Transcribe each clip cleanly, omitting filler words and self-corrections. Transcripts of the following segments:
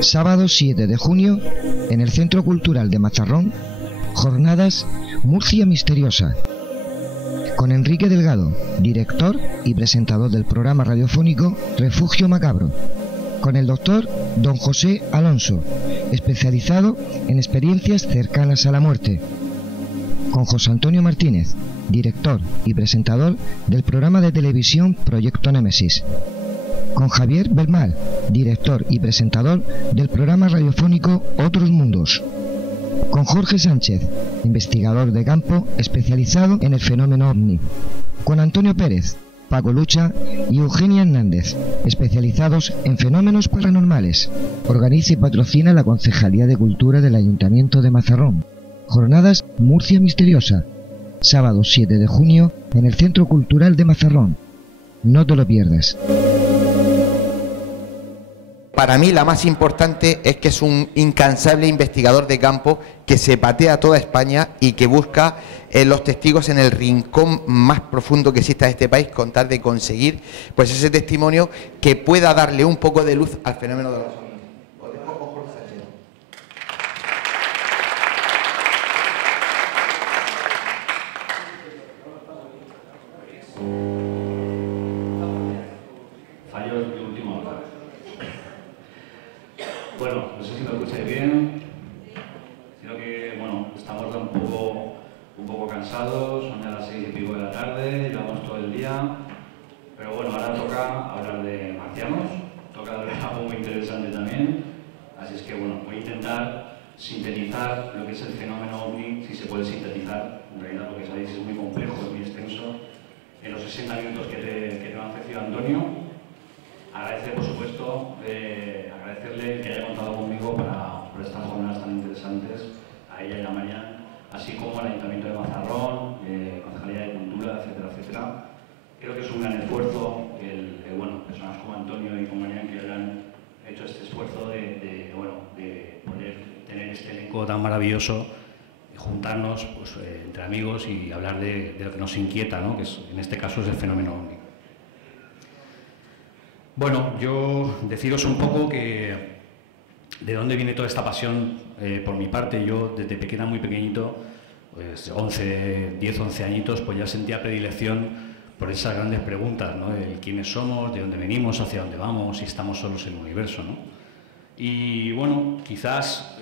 Sábado 7 de junio, en el Centro Cultural de Mazarrón, Jornadas Murcia Misteriosa, con Enrique Delgado, director y presentador del programa radiofónico Refugio Macabro, con el doctor don José Alonso, especializado en experiencias cercanas a la muerte, con José Antonio Martínez, director y presentador del programa de televisión Proyecto Némesis, con Javier Belmal, director y presentador del programa radiofónico Otros Mundos, con Jorge Sánchez, investigador de campo especializado en el fenómeno OVNI, con Antonio Pérez, Paco Lucha y Eugenia Hernández, especializados en fenómenos paranormales. Organiza y patrocina la Concejalía de Cultura del Ayuntamiento de Mazarrón. Jornadas Murcia Misteriosa, sábado 7 de junio en el Centro Cultural de Mazarrón. No te lo pierdas. Para mí la más importante es que es un incansable investigador de campo que se patea toda España y que busca los testigos en el rincón más profundo que exista de este país, con tal de conseguir pues ese testimonio que pueda darle un poco de luz al fenómeno de los ovnis. Os dejo con Jorge Sánchez. Fallos de última hora. Bueno, no sé si me escucháis bien. Creo que, bueno, estamos un poco cansados, son ya las 6 y pico de la tarde, llevamos todo el día. Pero bueno, ahora toca hablar de marcianos, toca hablar de algo muy interesante también. Así es que, bueno, voy a intentar sintetizar lo que es el fenómeno OVNI, si se puede sintetizar, en realidad, porque sabéis es muy complejo, es muy extenso. En los 60 minutos que me ha ofrecido Antonio. Agradecer, por supuesto, agradecerle que haya contado conmigo por estas jornadas tan interesantes, a ella y a Marian, así como al Ayuntamiento de Mazarrón, Concejalía de Cultura, etcétera, etcétera. Creo que es un gran esfuerzo bueno, personas como Antonio y como Marian que hayan hecho este esfuerzo de poder tener este elenco tan maravilloso y juntarnos pues, entre amigos y hablar de lo que nos inquieta, ¿no? Que en este caso es el fenómeno OVNI. Bueno, yo deciros un poco que de dónde viene toda esta pasión por mi parte. Yo desde pequeña, muy pequeñito, pues 10, 11 añitos, pues ya sentía predilección por esas grandes preguntas, ¿no? El quiénes somos, de dónde venimos, hacia dónde vamos, si estamos solos en el universo, ¿no? Y bueno, quizás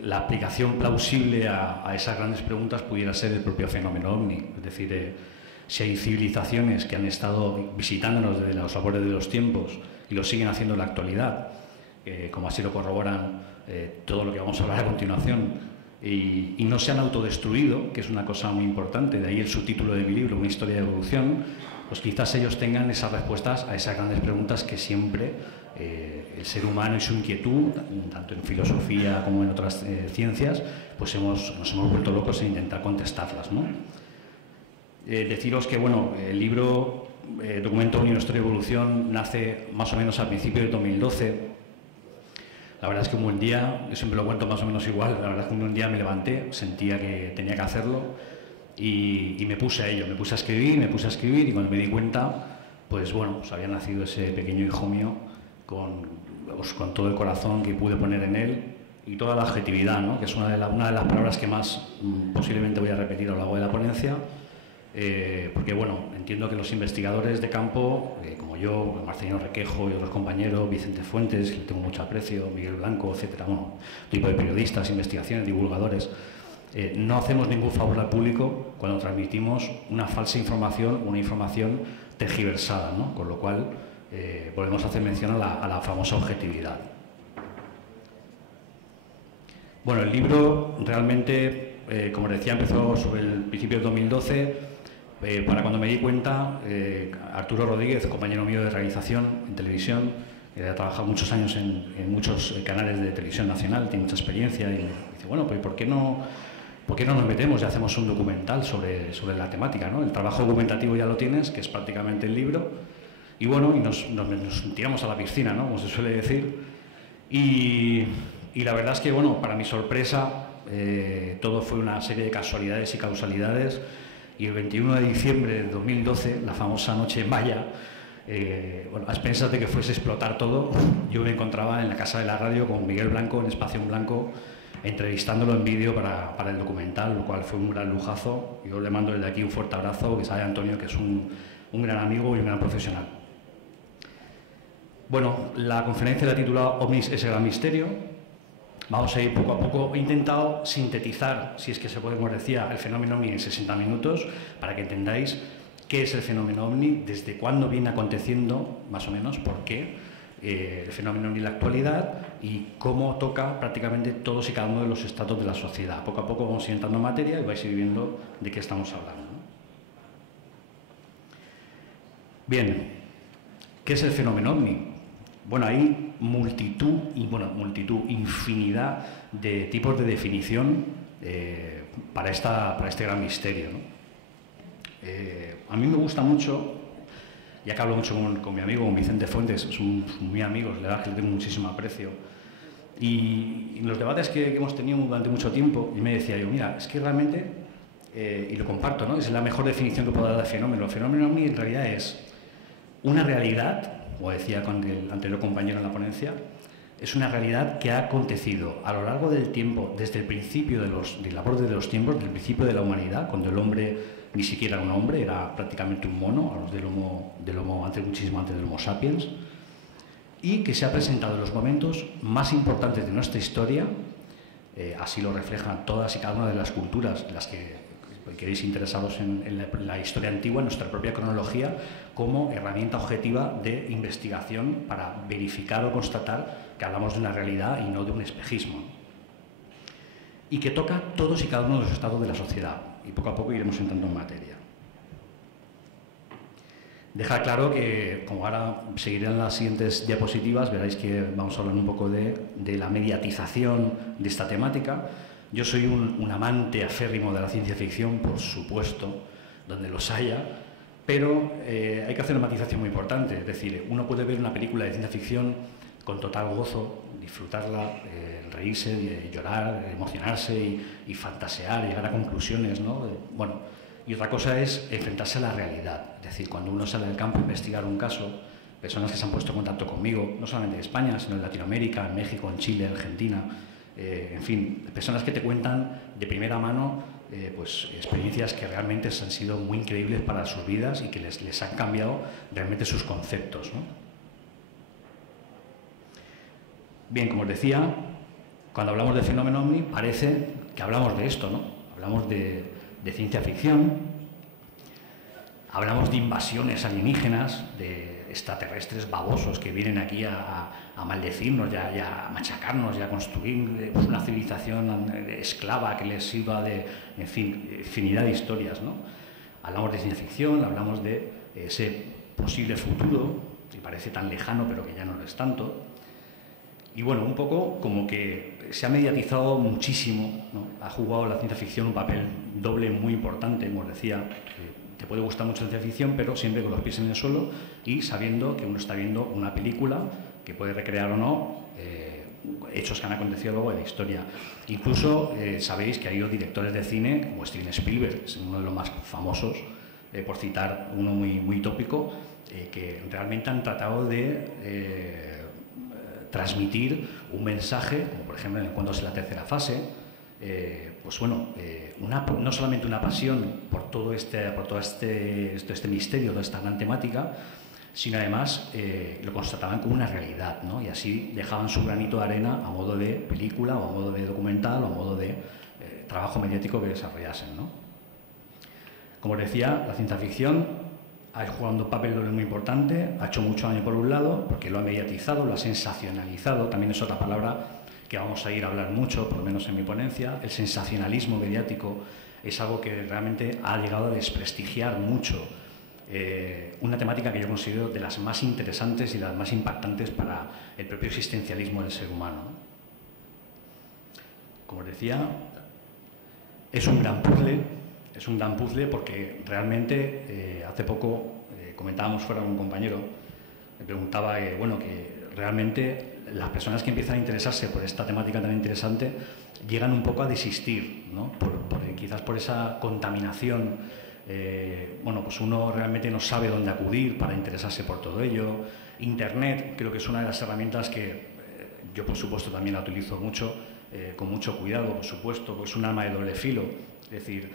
la aplicación plausible a esas grandes preguntas pudiera ser el propio fenómeno OVNI, es decir, si hay civilizaciones que han estado visitándonos desde los albores de los tiempos y lo siguen haciendo en la actualidad, como así lo corroboran todo lo que vamos a hablar a continuación, y no se han autodestruido, que es una cosa muy importante, de ahí el subtítulo de mi libro, Una historia de evolución, pues quizás ellos tengan esas respuestas a esas grandes preguntas que siempre el ser humano y su inquietud, tanto en filosofía como en otras ciencias, pues nos hemos vuelto locos en intentar contestarlas, ¿no? Deciros que bueno, el libro Documento Una historia de evolución nace más o menos al principio del 2012. La verdad es que un buen día, yo siempre lo cuento más o menos igual, la verdad es que un buen día me levanté, sentía que tenía que hacerlo y me puse a ello, me puse a escribir y cuando me di cuenta, pues bueno, pues había nacido ese pequeño hijo mío con todo el corazón que pude poner en él y toda la objetividad, ¿no? Que es una de las palabras que más posiblemente voy a repetir a lo largo de la ponencia. Porque bueno, entiendo que los investigadores de campo, como yo, Marcelino Requejo y otros compañeros, Vicente Fuentes, que le tengo mucho aprecio, Miguel Blanco, etcétera, bueno, tipo de periodistas, investigaciones, divulgadores, no hacemos ningún favor al público cuando transmitimos una falsa información, una información tergiversada, ¿no? Con lo cual volvemos a hacer mención a la famosa objetividad. Bueno, el libro realmente, como decía, empezó sobre el principio del 2012. Para cuando me di cuenta, Arturo Rodríguez, compañero mío de realización en televisión, ha trabajado muchos años en muchos canales de televisión nacional, tiene mucha experiencia y dice, bueno, pues ¿por qué no nos metemos y hacemos un documental sobre la temática, ¿no? El trabajo documentativo ya lo tienes, que es prácticamente el libro, y bueno, y nos tiramos a la piscina, ¿no? Como se suele decir, y la verdad es que, bueno, para mi sorpresa, todo fue una serie de casualidades y causalidades. Y el 21 de diciembre de 2012, la famosa noche maya, bueno, a expensas de que fuese a explotar todo, yo me encontraba en la Casa de la Radio con Miguel Blanco, en Espacio en Blanco, entrevistándolo en vídeo para el documental, lo cual fue un gran lujazo. Yo le mando desde aquí un fuerte abrazo, que sabe Antonio, que es un gran amigo y un gran profesional. Bueno, la conferencia la titulado OVNIs, ese gran misterio. Vamos a ir poco a poco. He intentado sintetizar, si es que se puede, como os decía, el fenómeno OVNI en 60 minutos, para que entendáis qué es el fenómeno OVNI, desde cuándo viene aconteciendo, más o menos, por qué el fenómeno OVNI en la actualidad y cómo toca prácticamente todos y cada uno de los estratos de la sociedad. Poco a poco vamos entrando en materia y vais a ir viendo de qué estamos hablando, ¿no? Bien, ¿qué es el fenómeno OVNI? Bueno, hay infinidad de tipos de definición para este gran misterio, ¿no? A mí me gusta mucho, ya que hablo mucho con mi amigo, con Vicente Fuentes, son muy amigos, la verdad es que le tengo muchísimo aprecio. Y en los debates que hemos tenido durante mucho tiempo, y me decía yo, mira, es que realmente, y lo comparto, ¿no? Es la mejor definición que puedo dar de fenómeno. El fenómeno OVNI en realidad es una realidad, como decía con el anterior compañero en la ponencia, es una realidad que ha acontecido a lo largo del tiempo, desde el principio del borde de los tiempos, del principio de la humanidad, cuando el hombre ni siquiera era un hombre, era prácticamente un mono, a los del homo muchísimo antes del Homo sapiens, y que se ha presentado en los momentos más importantes de nuestra historia, así lo reflejan todas y cada una de las culturas, las que queréis interesados en la historia antigua, en nuestra propia cronología, como herramienta objetiva de investigación para verificar o constatar que hablamos de una realidad y no de un espejismo. Y que toca todos y cada uno de los estados de la sociedad. Y poco a poco iremos entrando en materia. Dejar claro que, como ahora seguirán las siguientes diapositivas, veréis que vamos a hablar un poco de la mediatización de esta temática. Yo soy un amante aférrimo de la ciencia ficción, por supuesto, donde los haya, pero hay que hacer una matización muy importante. Es decir, uno puede ver una película de ciencia ficción con total gozo, disfrutarla, reírse, llorar, emocionarse y fantasear, llegar a conclusiones, ¿no? Bueno, y otra cosa es enfrentarse a la realidad. Es decir, cuando uno sale del campo a investigar un caso, personas que se han puesto en contacto conmigo, no solamente en España, sino en Latinoamérica, en México, en Chile, en Argentina, en fin, personas que te cuentan de primera mano pues, experiencias que realmente han sido muy increíbles para sus vidas y que les han cambiado realmente sus conceptos, ¿no? Bien, como os decía, cuando hablamos de fenómeno OVNI parece que hablamos de esto, ¿no? Hablamos de ciencia ficción, hablamos de invasiones alienígenas, de extraterrestres babosos que vienen aquí a maldecirnos, a machacarnos, a construir una civilización esclava que les sirva de, en fin, infinidad de historias, ¿no? Hablamos de ciencia ficción, hablamos de ese posible futuro, que parece tan lejano pero que ya no lo es tanto. Y bueno, un poco como que se ha mediatizado muchísimo, ¿no? Ha jugado la ciencia ficción un papel doble muy importante, como os decía. Te puede gustar mucho la ciencia ficción, pero siempre con los pies en el suelo y sabiendo que uno está viendo una película que puede recrear o no hechos que han acontecido luego en la historia. Incluso sabéis que hay directores de cine, como Steven Spielberg, es uno de los más famosos, por citar uno muy tópico, que realmente han tratado de transmitir un mensaje, como por ejemplo en Encuentros en la tercera fase, pues bueno, no solamente una pasión por todo este misterio, toda esta gran temática, sino además lo constataban como una realidad, ¿no? Y así dejaban su granito de arena a modo de película o a modo de documental o a modo de trabajo mediático que desarrollasen, ¿no? Como os decía, la ciencia ficción ha jugado un papel muy importante, ha hecho mucho daño por un lado, porque lo ha mediatizado, lo ha sensacionalizado, también es otra palabra que vamos a ir a hablar mucho, por lo menos en mi ponencia. El sensacionalismo mediático es algo que realmente ha llegado a desprestigiar mucho una temática que yo considero de las más interesantes y las más impactantes para el propio existencialismo del ser humano. Como os decía, es un gran puzzle porque realmente hace poco comentábamos fuera con un compañero, me preguntaba que realmente las personas que empiezan a interesarse por esta temática tan interesante llegan un poco a desistir, ¿no? Quizás por esa contaminación bueno, pues uno realmente no sabe dónde acudir para interesarse por todo ello. Internet creo que es una de las herramientas que yo, por supuesto, también la utilizo mucho, con mucho cuidado, por supuesto, pues es un arma de doble filo. Es decir,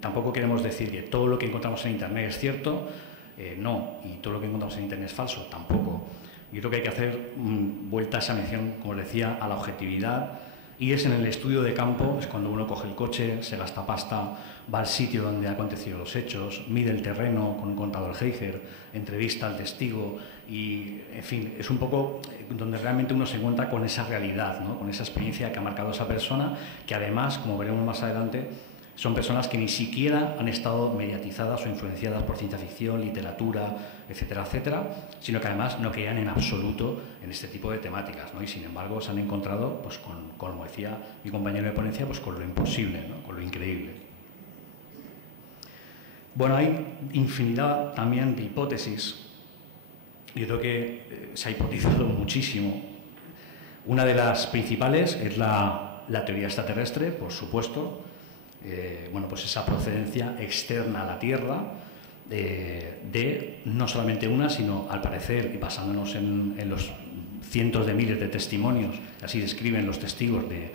tampoco queremos decir que todo lo que encontramos en Internet es cierto, no, y todo lo que encontramos en Internet es falso, tampoco. Yo creo que hay que hacer vuelta a esa mención, como os decía, a la objetividad, y es en el estudio de campo, es cuando uno coge el coche, se gasta pasta, va al sitio donde han acontecido los hechos, mide el terreno con un contador Geiger, entrevista al testigo y, en fin, es un poco donde realmente uno se encuentra con esa realidad, ¿no? Con esa experiencia que ha marcado esa persona, que además, como veremos más adelante, son personas que ni siquiera han estado mediatizadas o influenciadas por ciencia ficción, literatura, etcétera, etcétera, sino que además no creían en absoluto en este tipo de temáticas, ¿no? Y sin embargo se han encontrado, pues, como decía mi compañero de ponencia, pues con lo imposible, ¿no? Con lo increíble. Bueno, hay infinidad también de hipótesis. Yo creo que se ha hipotizado muchísimo. Una de las principales es la teoría extraterrestre, por supuesto. Bueno, pues esa procedencia externa a la Tierra de no solamente una, sino al parecer, y basándonos en los cientos de miles de testimonios, así describen los testigos de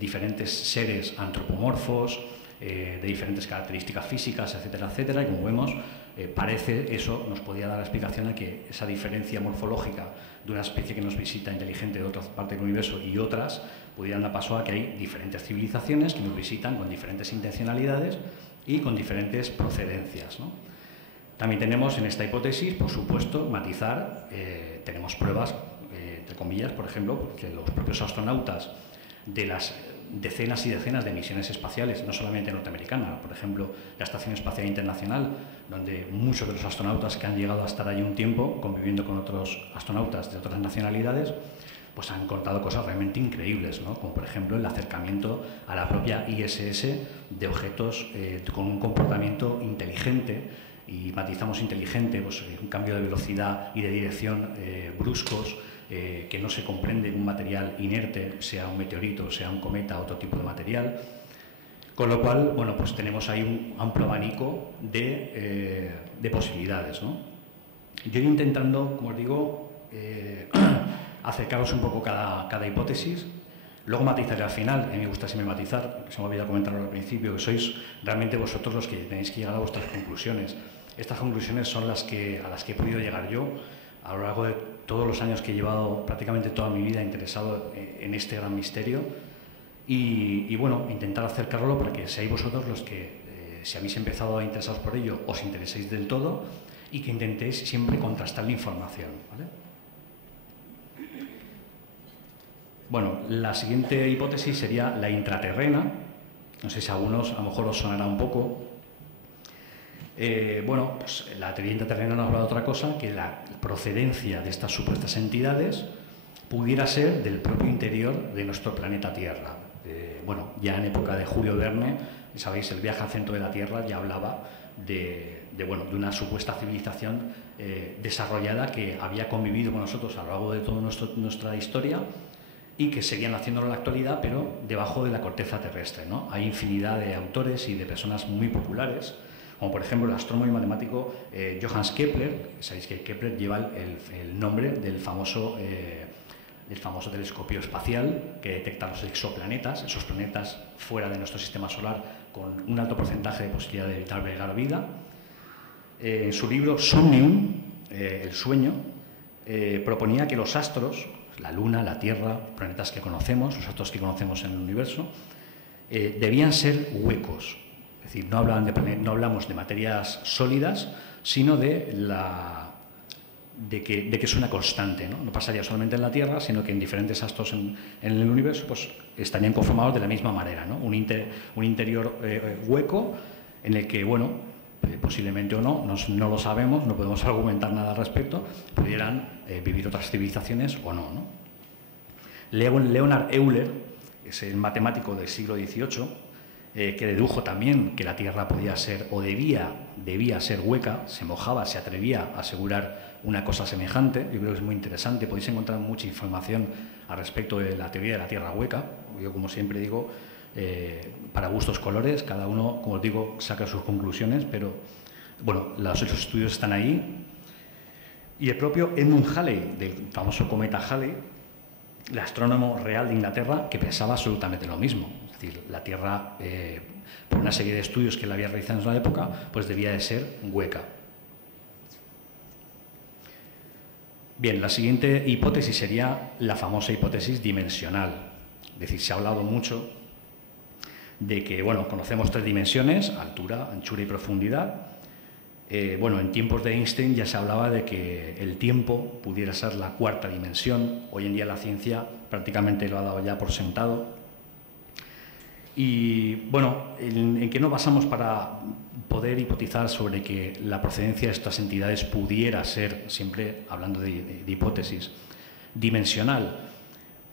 diferentes seres antropomorfos, de diferentes características físicas, etcétera, etcétera, y como vemos, parece eso nos podría dar la explicación de que esa diferencia morfológica de una especie que nos visita inteligente de otra parte del universo y otras pudieran dar paso a que hay diferentes civilizaciones que nos visitan con diferentes intencionalidades y con diferentes procedencias, ¿no? También tenemos en esta hipótesis, por supuesto, matizar, tenemos pruebas, entre comillas, por ejemplo, que los propios astronautas de las decenas y decenas de misiones espaciales, no solamente norteamericana, por ejemplo, la Estación Espacial Internacional, donde muchos de los astronautas que han llegado a estar allí un tiempo, conviviendo con otros astronautas de otras nacionalidades, pues han contado cosas realmente increíbles, ¿no? Como por ejemplo el acercamiento a la propia ISS de objetos con un comportamiento inteligente, y matizamos inteligente, pues un cambio de velocidad y de dirección bruscos, que no se comprende en un material inerte, sea un meteorito, sea un cometa, otro tipo de material. Con lo cual, bueno, pues tenemos ahí un amplio abanico de posibilidades, ¿no? Yo iré intentando, como os digo, acercaros un poco cada hipótesis. Luego matizaré al final, me gusta siempre matizar, se me olvidó comentarlo al principio, que sois realmente vosotros los que tenéis que llegar a vuestras conclusiones. Estas conclusiones son a las que he podido llegar yo a lo largo de todos los años que he llevado prácticamente toda mi vida interesado en este gran misterio y bueno, intentar acercarlo para que seáis vosotros los que, si habéis empezado a interesaros por ello, os intereséis del todo y que intentéis siempre contrastar la información, ¿vale? Bueno, la siguiente hipótesis sería la intraterrena. No sé si a algunos a lo mejor os sonará un poco. Bueno, pues la teoría intraterrena nos habla de otra cosa, que la procedencia de estas supuestas entidades pudiera ser del propio interior de nuestro planeta Tierra. Bueno, ya en época de Julio Verne, sabéis, el viaje al centro de la Tierra ya hablaba de una supuesta civilización desarrollada que había convivido con nosotros a lo largo de toda nuestra historia y que seguían haciéndolo en la actualidad, pero debajo de la corteza terrestre, ¿no? Hay infinidad de autores y de personas muy populares, como por ejemplo el astrónomo y matemático Johannes Kepler. Sabéis que Kepler lleva el nombre del famoso telescopio espacial que detecta los exoplanetas, esos planetas fuera de nuestro sistema solar con un alto porcentaje de posibilidad de albergar vida. En su libro Somnium, el sueño, proponía que los astros, la Luna, la Tierra, planetas que conocemos, los astros que conocemos en el universo, debían ser huecos. Es decir, no hablamos de materias sólidas, sino de que es una constante, ¿no? No pasaría solamente en la Tierra, sino que en diferentes astros en el universo pues, estarían conformados de la misma manera, ¿no? Un interior hueco en el que, bueno, posiblemente o no lo sabemos, no podemos argumentar nada al respecto, pudieran vivir otras civilizaciones o no, ¿no? Leonhard Euler es el matemático del siglo XVIII, que dedujo también que la Tierra podía ser o debía ser hueca, se mojaba, se atrevía a asegurar una cosa semejante. Yo creo que es muy interesante, podéis encontrar mucha información al respecto de la teoría de la Tierra hueca. Yo, como siempre digo, para gustos colores, cada uno, como os digo, saca sus conclusiones, pero bueno, los estudios están ahí. Y el propio Edmund Halley, del famoso cometa Halley, el astrónomo real de Inglaterra, que pensaba absolutamente lo mismo. Es decir, la Tierra, por una serie de estudios que él había realizado en la época, pues debía de ser hueca. Bien, la siguiente hipótesis sería la famosa hipótesis dimensional. Es decir, se ha hablado mucho de que, bueno, conocemos 3 dimensiones: altura, anchura y profundidad. Bueno, en tiempos de Einstein ya se hablaba de que el tiempo pudiera ser la 4ª dimensión. Hoy en día la ciencia prácticamente lo ha dado ya por sentado. Y, bueno, ¿en qué nos basamos para poder hipotizar sobre que la procedencia de estas entidades pudiera ser, siempre hablando de hipótesis, dimensional?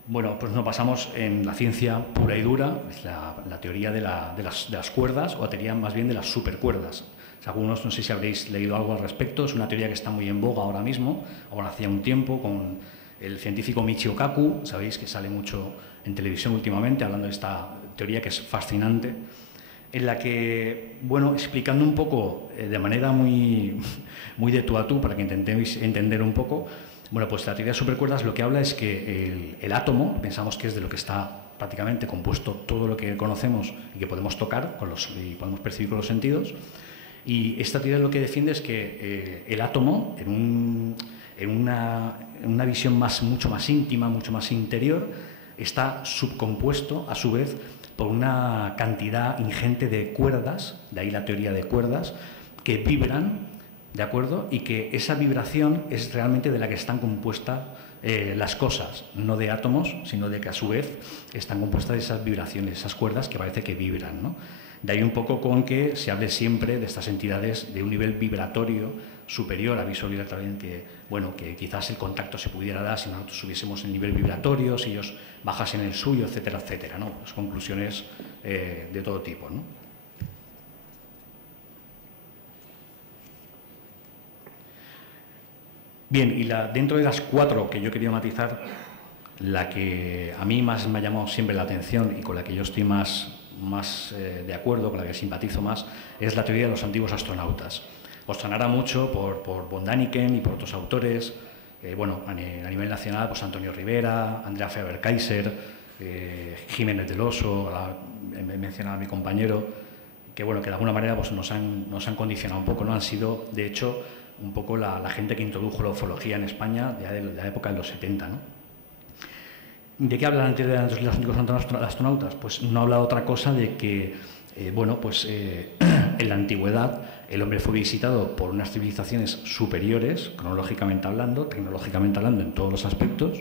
Bueno, pues nos basamos en la ciencia pura y dura, la teoría de las cuerdas, o la teoría más bien de las supercuerdas. Algunos, no sé si habréis leído algo al respecto, es una teoría que está muy en boga ahora mismo, ahora hacía un tiempo, con el científico Michio Kaku, sabéis que sale mucho en televisión últimamente, hablando de esta teoría que es fascinante, en la que, bueno, explicando un poco de manera muy de tú a tú, para que intentéis entender un poco, bueno, pues la teoría de supercuerdas lo que habla es que el átomo, pensamos que es de lo que está prácticamente compuesto todo lo que conocemos y que podemos tocar y podemos percibir con los sentidos. Y esta teoría lo que defiende es que el átomo, en una visión mucho más íntima, mucho más interior, está subcompuesto, a su vez, por una cantidad ingente de cuerdas, de ahí la teoría de cuerdas, que vibran, ¿de acuerdo? Y que esa vibración es realmente de la que están compuestas las cosas, no de átomos, sino de que a su vez están compuestas de esas vibraciones, esas cuerdas que parece que vibran, ¿no? De ahí un poco con que se hable siempre de estas entidades de un nivel vibratorio superior, aviso vibratorio, que, bueno, que quizás el contacto se pudiera dar si nosotros subiésemos el nivel vibratorio, si ellos bajasen el suyo, etcétera, etcétera, ¿no? Pues conclusiones de todo tipo, ¿no? Bien, y dentro de las 4 que yo quería matizar, la que a mí más me ha llamado siempre la atención y con la que yo estoy más de acuerdo, con la que simpatizo más, es la teoría de los antiguos astronautas. Os sonará mucho por von Däniken y por otros autores, bueno, a nivel nacional, pues Antonio Rivera, Andrea Faber-Kaiser, Jiménez del Oso, he mencionado a mi compañero, que, bueno, que de alguna manera pues nos han condicionado un poco, ¿no? Han sido, de hecho, un poco la gente que introdujo la ufología en España ya de la época de los 70, ¿no? ¿De qué hablan antes de los antiguos astronautas? Pues no habla otra cosa de que, bueno, pues en la antigüedad el hombre fue visitado por unas civilizaciones superiores, cronológicamente hablando, tecnológicamente hablando, en todos los aspectos,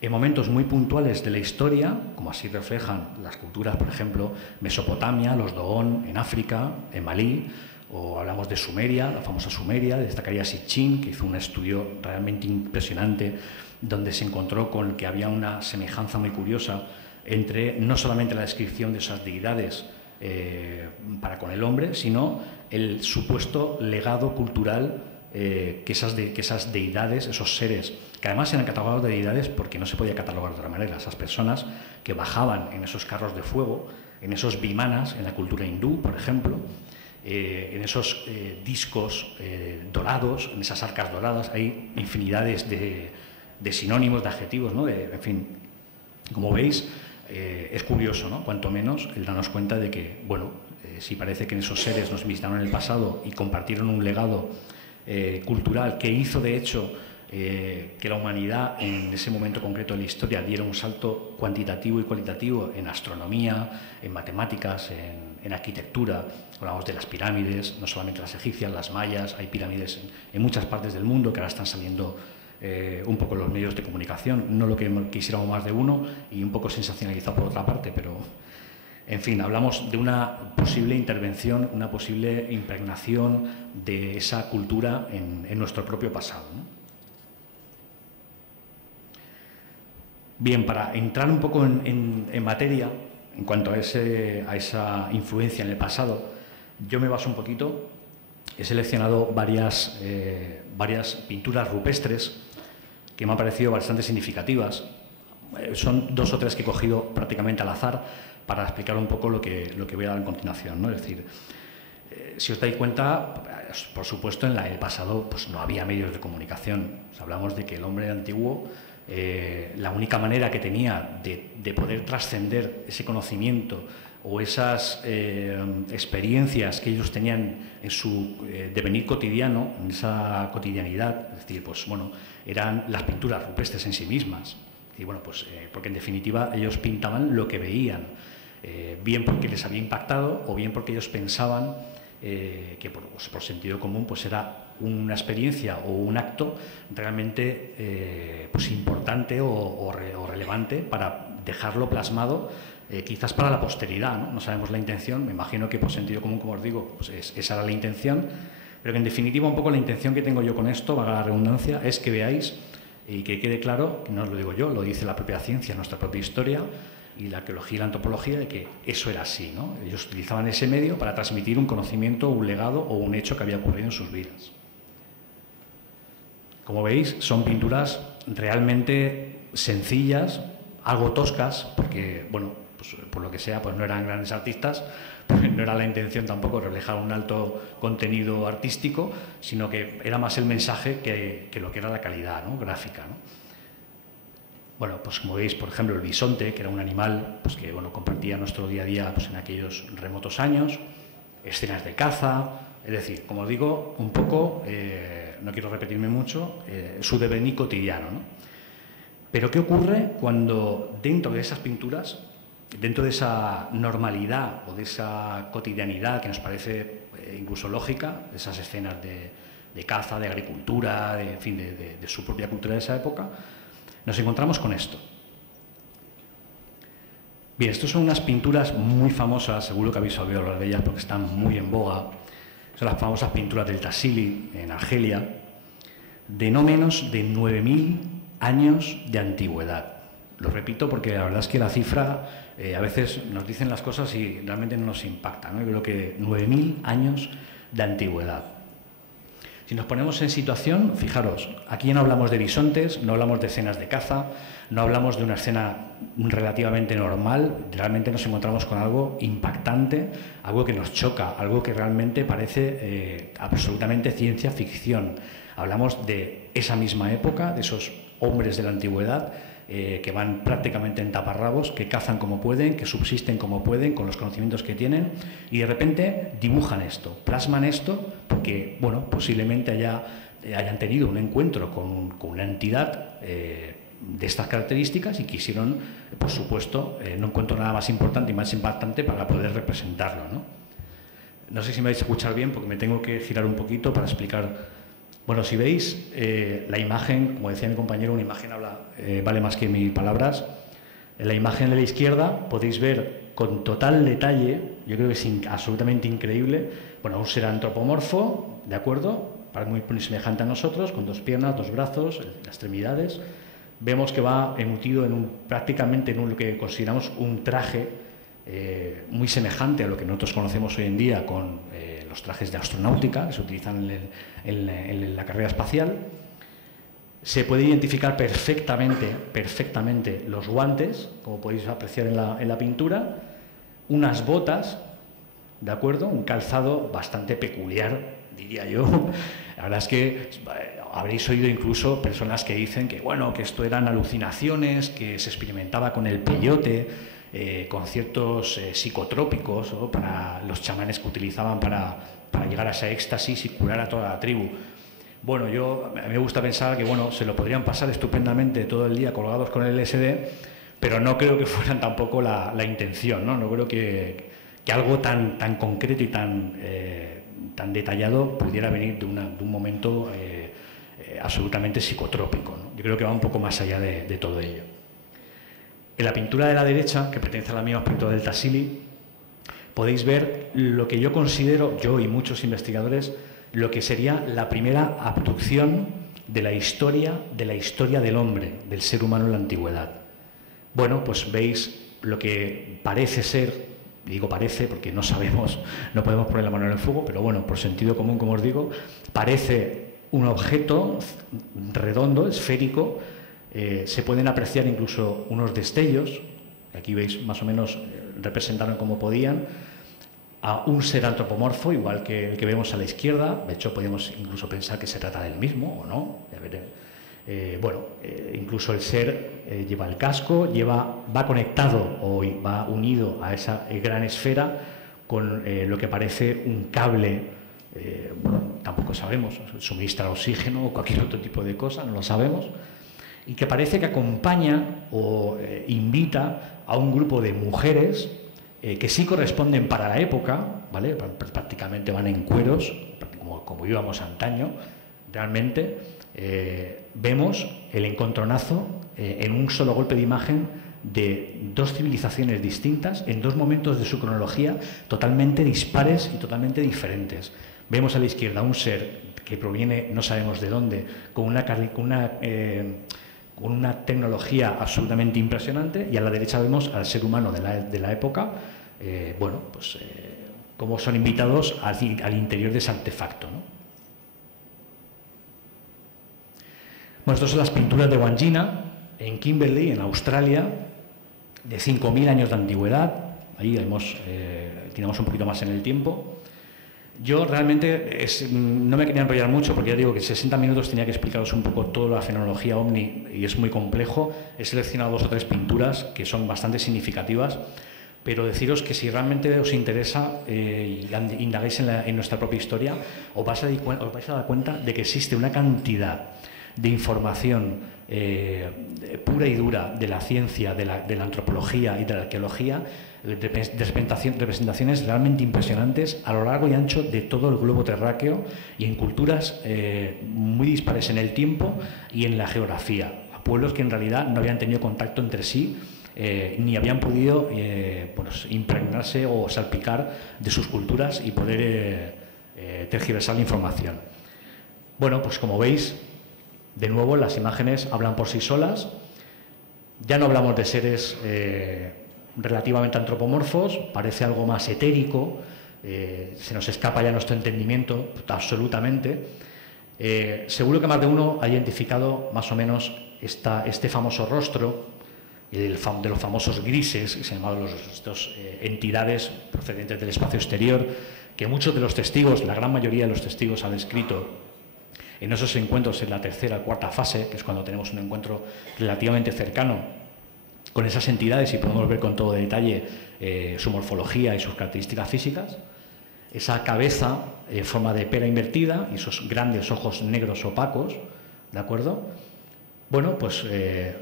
en momentos muy puntuales de la historia, como así reflejan las culturas, por ejemplo, Mesopotamia, los Dogon en África, en Malí, o hablamos de Sumeria, la famosa Sumeria, destacaría Sitchin, que hizo un estudio realmente impresionante, donde se encontró con que había una semejanza muy curiosa entre no solamente la descripción de esas deidades para con el hombre, sino el supuesto legado cultural que esas deidades, esos seres, que además eran catalogados de deidades porque no se podía catalogar de otra manera, esas personas que bajaban en esos carros de fuego, en esos vimanas, en la cultura hindú, por ejemplo, en esos discos dorados, en esas arcas doradas, hay infinidades de sinónimos, de adjetivos, ¿no? En fin, como veis, es curioso, ¿no? Cuanto menos el darnos cuenta de que, bueno, si parece que en esos seres nos visitaron en el pasado y compartieron un legado cultural que hizo, de hecho, que la humanidad en ese momento concreto de la historia diera un salto cuantitativo y cualitativo en astronomía, en matemáticas, en arquitectura. Hablamos de las pirámides, no solamente las egipcias, las mayas, hay pirámides en muchas partes del mundo que ahora están saliendo un poco los medios de comunicación, no lo que quisiéramos más de uno y un poco sensacionalizado por otra parte, pero en fin, hablamos de una posible intervención, una posible impregnación de esa cultura en nuestro propio pasado, ¿no? Bien, para entrar un poco en materia, en cuanto a esa influencia en el pasado, yo me baso un poquito, he seleccionado varias pinturas rupestres que me han parecido bastante significativas. son 2 o 3 que he cogido prácticamente al azar para explicar un poco lo que voy a dar a continuación, ¿no? Es decir, si os dais cuenta, por supuesto, en el pasado pues no había medios de comunicación. Hablamos de que el hombre antiguo, la única manera que tenía de poder trascender ese conocimiento o esas experiencias que ellos tenían en su devenir cotidiano, en esa cotidianidad, es decir, pues bueno, eran las pinturas rupestres en sí mismas. Y bueno, pues porque en definitiva ellos pintaban lo que veían, bien porque les había impactado o bien porque ellos pensaban que por sentido común pues era una experiencia o un acto realmente pues importante o relevante para dejarlo plasmado, quizás para la posteridad, ¿no? No sabemos la intención, me imagino que por sentido común, como os digo, pues esa era la intención, pero que en definitiva un poco la intención que tengo yo con esto, valga la redundancia, es que veáis y que quede claro, que no os lo digo yo, lo dice la propia ciencia, nuestra propia historia y la arqueología y la antropología, de que eso era así, ¿no? Ellos utilizaban ese medio para transmitir un conocimiento, un legado o un hecho que había ocurrido en sus vidas. Como veis, son pinturas realmente sencillas, algo toscas, porque, bueno, pues por lo que sea, pues no eran grandes artistas, pues no era la intención tampoco reflejar un alto contenido artístico, sino que era más el mensaje que lo que era la calidad, ¿no? Gráfica, ¿no? Bueno, pues como veis, por ejemplo, el bisonte, que era un animal pues que bueno, compartía nuestro día a día pues en aquellos remotos años, escenas de caza, es decir, como os digo, un poco, no quiero repetirme mucho, su devenir cotidiano, ¿no? Pero ¿qué ocurre cuando dentro de esas pinturas, dentro de esa normalidad o de esa cotidianidad que nos parece incluso lógica, de esas escenas de caza, de agricultura, en fin, de su propia cultura de esa época, nos encontramos con esto? Bien, estas son unas pinturas muy famosas, seguro que habéis oído hablar de ellas porque están muy en boga. Son las famosas pinturas del Tassili en Argelia, de no menos de 9.000 años de antigüedad. Lo repito porque la verdad es que la cifra a veces nos dicen las cosas y realmente no nos impacta, ¿no? Yo creo que 9.000 años de antigüedad. Si nos ponemos en situación, fijaros, aquí no hablamos de bisontes, no hablamos de escenas de caza, no hablamos de una escena relativamente normal, realmente nos encontramos con algo impactante, algo que nos choca, algo que realmente parece absolutamente ciencia ficción. Hablamos de esa misma época, de esos hombres de la antigüedad, que van prácticamente en taparrabos, que cazan como pueden, que subsisten como pueden, con los conocimientos que tienen, y de repente dibujan esto, plasman esto, porque, bueno, posiblemente hayan tenido un encuentro con una entidad de estas características y quisieron, por supuesto, no encuentro nada más importante y más impactante para poder representarlo, ¿no? No sé si me vais a escuchar bien, porque me tengo que girar un poquito para explicar. Bueno, si veis la imagen, como decía mi compañero, una imagen vale más que 1000 palabras. En la imagen de la izquierda podéis ver con total detalle, yo creo que es absolutamente increíble, bueno, un ser antropomorfo, ¿de acuerdo? Muy semejante a nosotros, con 2 piernas, 2 brazos, las extremidades. Vemos que va embutido prácticamente en lo que consideramos un traje muy semejante a lo que nosotros conocemos hoy en día con los trajes de astronáutica que se utilizan en la carrera espacial. Se puede identificar perfectamente los guantes, como podéis apreciar en la pintura, unas botas, ¿de acuerdo? Un calzado bastante peculiar, diría yo. La verdad es que habréis oído incluso personas que dicen que, bueno, que esto eran alucinaciones, que se experimentaba con el peyote, con ciertos psicotrópicos, ¿no? Para los chamanes que utilizaban para llegar a ese éxtasis y curar a toda la tribu. Bueno, a mí me gusta pensar que, bueno, se lo podrían pasar estupendamente todo el día colgados con el LSD, pero no creo que fueran tampoco la intención, ¿no? No creo que algo tan concreto y tan detallado pudiera venir de un momento absolutamente psicotrópico, ¿no? Yo creo que va un poco más allá de todo ello. En la pintura de la derecha, que pertenece a la misma pintura del Tassili, podéis ver lo que yo considero, yo y muchos investigadores, lo que sería la primera abducción de la historia del hombre, del ser humano en la antigüedad. Bueno, pues veis lo que parece ser, digo parece porque no sabemos, no podemos poner la mano en el fuego, pero bueno, por sentido común, como os digo, parece un objeto redondo, esférico, se pueden apreciar incluso unos destellos, aquí veis más o menos representaron como podían, a un ser antropomorfo, igual que el que vemos a la izquierda. De hecho, podemos incluso pensar que se trata del mismo o no. Incluso el ser lleva el casco, va conectado o va unido a esa gran esfera con lo que parece un cable, tampoco sabemos, suministra oxígeno o cualquier otro tipo de cosa, no lo sabemos, y que parece que acompaña o invita a un grupo de mujeres que sí corresponden para la época, ¿vale? Prácticamente van en cueros, como íbamos antaño, realmente. Vemos el encontronazo en un solo golpe de imagen de dos civilizaciones distintas en dos momentos de su cronología totalmente dispares y totalmente diferentes. Vemos a la izquierda un ser que proviene, no sabemos de dónde, con una tecnología absolutamente impresionante, y a la derecha vemos al ser humano de la época, cómo son invitados al interior de ese artefacto, ¿no? Bueno, estas son las pinturas de Wandjina en Kimberley, en Australia, de 5.000 años de antigüedad. Ahí tiramos un poquito más en el tiempo. Yo realmente no me quería enrollar mucho, porque ya digo que en 60 minutos tenía que explicaros un poco toda la fenomenología ovni y es muy complejo. He seleccionado 2 o 3 pinturas que son bastante significativas, pero deciros que si realmente os interesa y indagáis en nuestra propia historia, os vais a dar cuenta de que existe una cantidad de información pura y dura de la ciencia, de la antropología y de la arqueología, de representaciones realmente impresionantes a lo largo y ancho de todo el globo terráqueo y en culturas muy dispares en el tiempo y en la geografía. Pueblos que en realidad no habían tenido contacto entre sí ni habían podido impregnarse o salpicar de sus culturas y poder tergiversar la información. Bueno, pues como veis, de nuevo, las imágenes hablan por sí solas. Ya no hablamos de seres relativamente antropomorfos, parece algo más etérico, se nos escapa ya nuestro entendimiento absolutamente. Seguro que más de uno ha identificado más o menos este famoso rostro de los famosos grises, que se llamaban estas entidades procedentes del espacio exterior, que muchos de los testigos, la gran mayoría de los testigos, han descrito en esos encuentros en la tercera o cuarta fase, que es cuando tenemos un encuentro relativamente cercano con esas entidades y podemos ver con todo detalle su morfología y sus características físicas. Esa cabeza en forma de pera invertida y esos grandes ojos negros opacos, ¿de acuerdo? Bueno, pues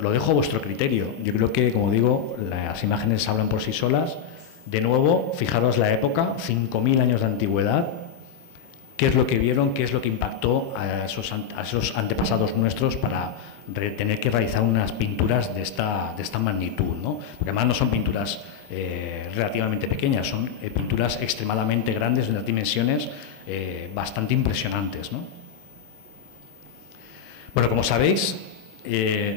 lo dejo a vuestro criterio. Yo creo que, como digo, las imágenes hablan por sí solas. De nuevo, fijaros la época, 5.000 años de antigüedad. ¿Qué es lo que vieron? ¿Qué es lo que impactó a esos antepasados nuestros para tener que realizar unas pinturas de esta magnitud, ¿no? Porque además no son pinturas relativamente pequeñas, son pinturas extremadamente grandes, de unas dimensiones bastante impresionantes, ¿no? Bueno, como sabéis,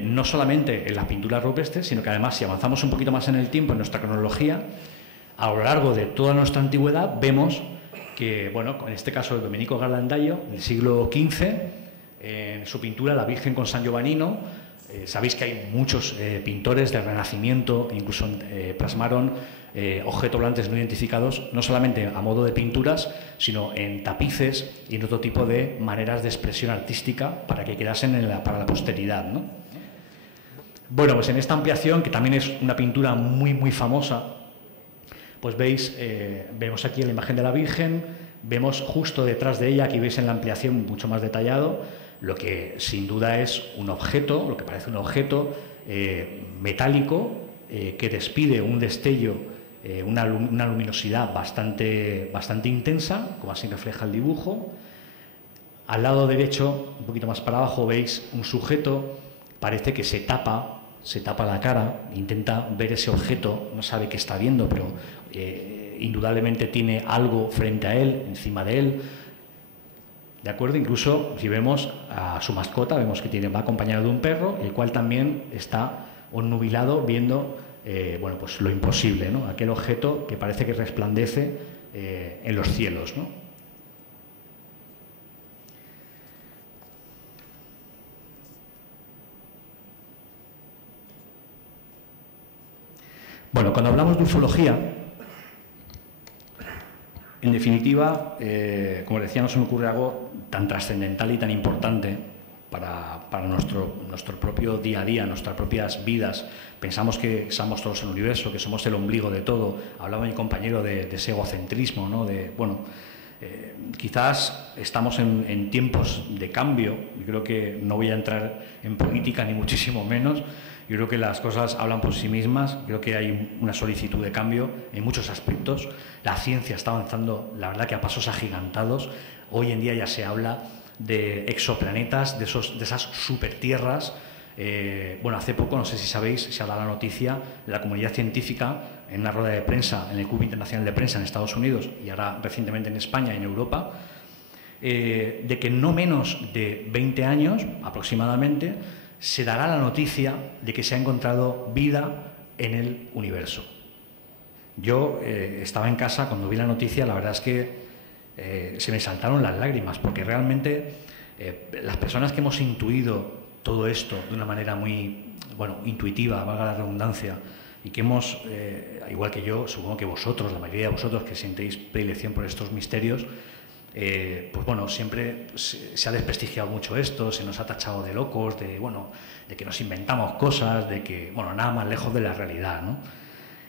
no solamente en las pinturas rupestres, sino que además, si avanzamos un poquito más en el tiempo, en nuestra cronología, a lo largo de toda nuestra antigüedad, vemos que, bueno, en este caso el Domenico Ghirlandaio, del siglo XV, en su pintura La Virgen con San Giovannino, sabéis que hay muchos pintores del Renacimiento, incluso plasmaron objetos volantes no identificados, no solamente a modo de pinturas, sino en tapices y en otro tipo de maneras de expresión artística para que quedasen para la posteridad, ¿no? Bueno, pues en esta ampliación, que también es una pintura muy, muy famosa, pues veis, vemos aquí la imagen de la Virgen, vemos justo detrás de ella, aquí veis en la ampliación mucho más detallado, lo que sin duda es un objeto, lo que parece un objeto metálico que despide un destello, una luminosidad bastante intensa, como así refleja el dibujo. Al lado derecho, un poquito más para abajo, veis un sujeto, parece que se tapa la cara, intenta ver ese objeto, no sabe qué está viendo, pero indudablemente tiene algo frente a él, encima de él. ¿De acuerdo? Incluso si vemos a su mascota, vemos que va acompañado de un perro, el cual también está obnubilado viendo bueno, pues lo imposible, ¿no? Aquel objeto que parece que resplandece en los cielos, ¿no? Bueno, cuando hablamos de ufología, en definitiva, como decía, no se me ocurre algo tan trascendental y tan importante para nuestro propio día a día, nuestras propias vidas. Pensamos que somos todos el universo, que somos el ombligo de todo. Hablaba mi compañero de ese egocentrismo, ¿no? Quizás estamos en tiempos de cambio. Yo creo que no voy a entrar en política ni muchísimo menos. Yo creo que las cosas hablan por sí mismas. Creo que hay una solicitud de cambio en muchos aspectos. La ciencia está avanzando, la verdad, que a pasos agigantados. Hoy en día ya se habla de exoplanetas, de esas supertierras. Hace poco, no sé si sabéis, se ha dado la noticia de la comunidad científica en una rueda de prensa en el Club Internacional de Prensa en Estados Unidos y ahora recientemente en España y en Europa, de que en no menos de 20 años aproximadamente se dará la noticia de que se ha encontrado vida en el universo. Yo estaba en casa cuando vi la noticia, la verdad es que se me saltaron las lágrimas, porque realmente las personas que hemos intuido todo esto de una manera muy intuitiva, valga la redundancia, y que hemos, igual que yo, supongo que vosotros, la mayoría de vosotros que sentéis predilección por estos misterios, siempre se ha desprestigiado mucho esto, se nos ha tachado de locos, de que nos inventamos cosas, de que, nada más lejos de la realidad, ¿no?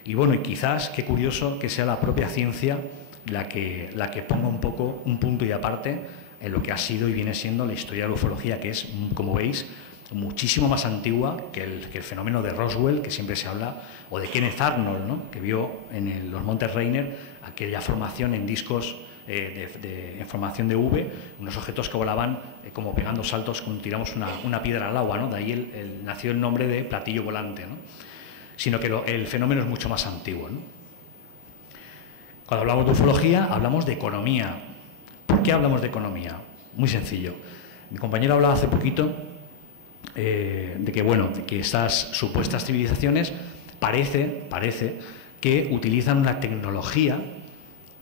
Y quizás, qué curioso que sea la propia ciencia la que ponga un poco un punto y aparte en lo que ha sido y viene siendo la historia de la ufología, que es, como veis, muchísimo más antigua que el fenómeno de Roswell, que siempre se habla, o de Kenneth Arnold, ¿no? Que vio en los Montes Rainier aquella formación en discos en formación de V, unos objetos que volaban como pegando saltos cuando tiramos una piedra al agua, ¿no? De ahí nació el nombre de platillo volante, ¿no? Sino que el fenómeno es mucho más antiguo, ¿no? Cuando hablamos de ufología, hablamos de economía. ¿Por qué hablamos de economía? Muy sencillo. Mi compañero hablaba hace poquito de que estas supuestas civilizaciones parece que utilizan una tecnología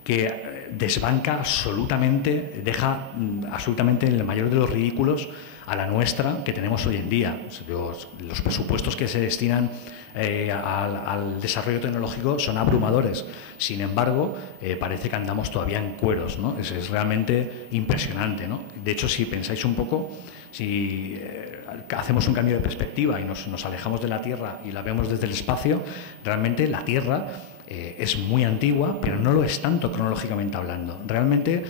que desbanca absolutamente, deja absolutamente en el mayor de los ridículos a la nuestra que tenemos hoy en día. Los presupuestos que se destinan al desarrollo tecnológico son abrumadores. Sin embargo, parece que andamos todavía en cueros, ¿no? Es realmente impresionante, ¿no? De hecho, si pensáis un poco, si hacemos un cambio de perspectiva y nos alejamos de la Tierra y la vemos desde el espacio, realmente la Tierra es muy antigua, pero no lo es tanto cronológicamente hablando. Realmente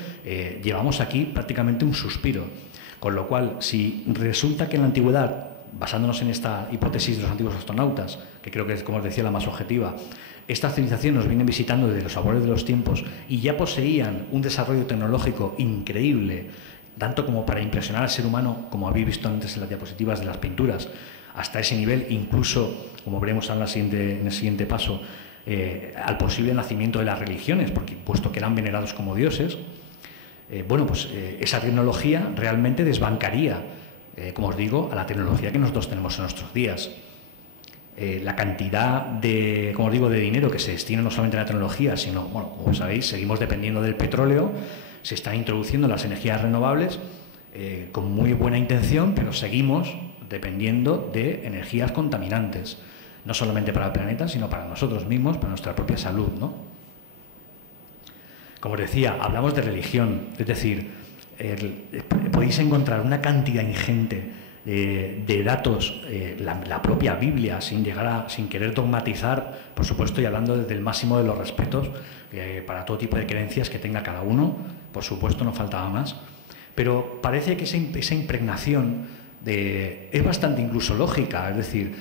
llevamos aquí prácticamente un suspiro. Con lo cual, si resulta que en la antigüedad, basándonos en esta hipótesis de los antiguos astronautas, que creo que es, como os decía, la más objetiva, estas civilizaciones nos vienen visitando desde los albores de los tiempos y ya poseían un desarrollo tecnológico increíble, tanto como para impresionar al ser humano, como habéis visto antes en las diapositivas de las pinturas, hasta ese nivel, incluso, como veremos en el siguiente paso, al posible nacimiento de las religiones, puesto que eran venerados como dioses. Esa tecnología realmente desbancaría, como os digo, a la tecnología que nosotros tenemos en nuestros días. La cantidad de dinero que se destina no solamente a la tecnología, sino, como sabéis, seguimos dependiendo del petróleo, se están introduciendo las energías renovables con muy buena intención, pero seguimos dependiendo de energías contaminantes, no solamente para el planeta, sino para nosotros mismos, para nuestra propia salud, ¿no? Como os decía, hablamos de religión, es decir, podéis encontrar una cantidad ingente de datos, la propia Biblia, sin querer dogmatizar, por supuesto, y hablando desde el máximo de los respetos para todo tipo de creencias que tenga cada uno, por supuesto, no faltaba más, pero parece que esa impregnación es bastante incluso lógica, es decir,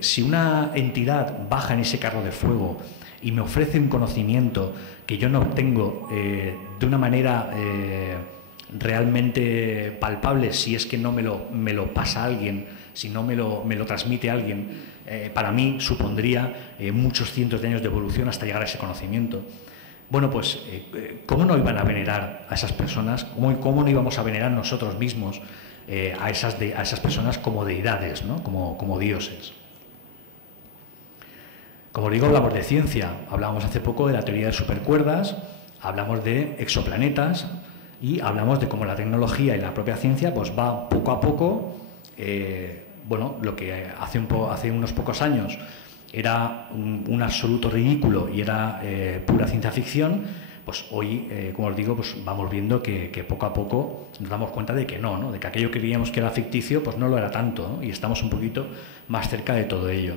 si una entidad baja en ese carro de fuego y me ofrece un conocimiento que yo no obtengo de una manera realmente palpable, si es que no me lo pasa alguien, si no me lo transmite alguien, para mí supondría muchos cientos de años de evolución hasta llegar a ese conocimiento. ¿Cómo no iban a venerar a esas personas? ¿Cómo no íbamos a venerar nosotros mismos a esas personas como deidades, ¿no? como dioses? Como digo, hablamos de ciencia, hablábamos hace poco de la teoría de supercuerdas, hablamos de exoplanetas y hablamos de cómo la tecnología y la propia ciencia va poco a poco, lo que hace unos pocos años era un absoluto ridículo y era pura ciencia ficción, pues hoy, como os digo, pues vamos viendo que poco a poco nos damos cuenta de que no, de que aquello que creíamos que era ficticio, pues no lo era tanto, ¿no? Y estamos un poquito más cerca de todo ello.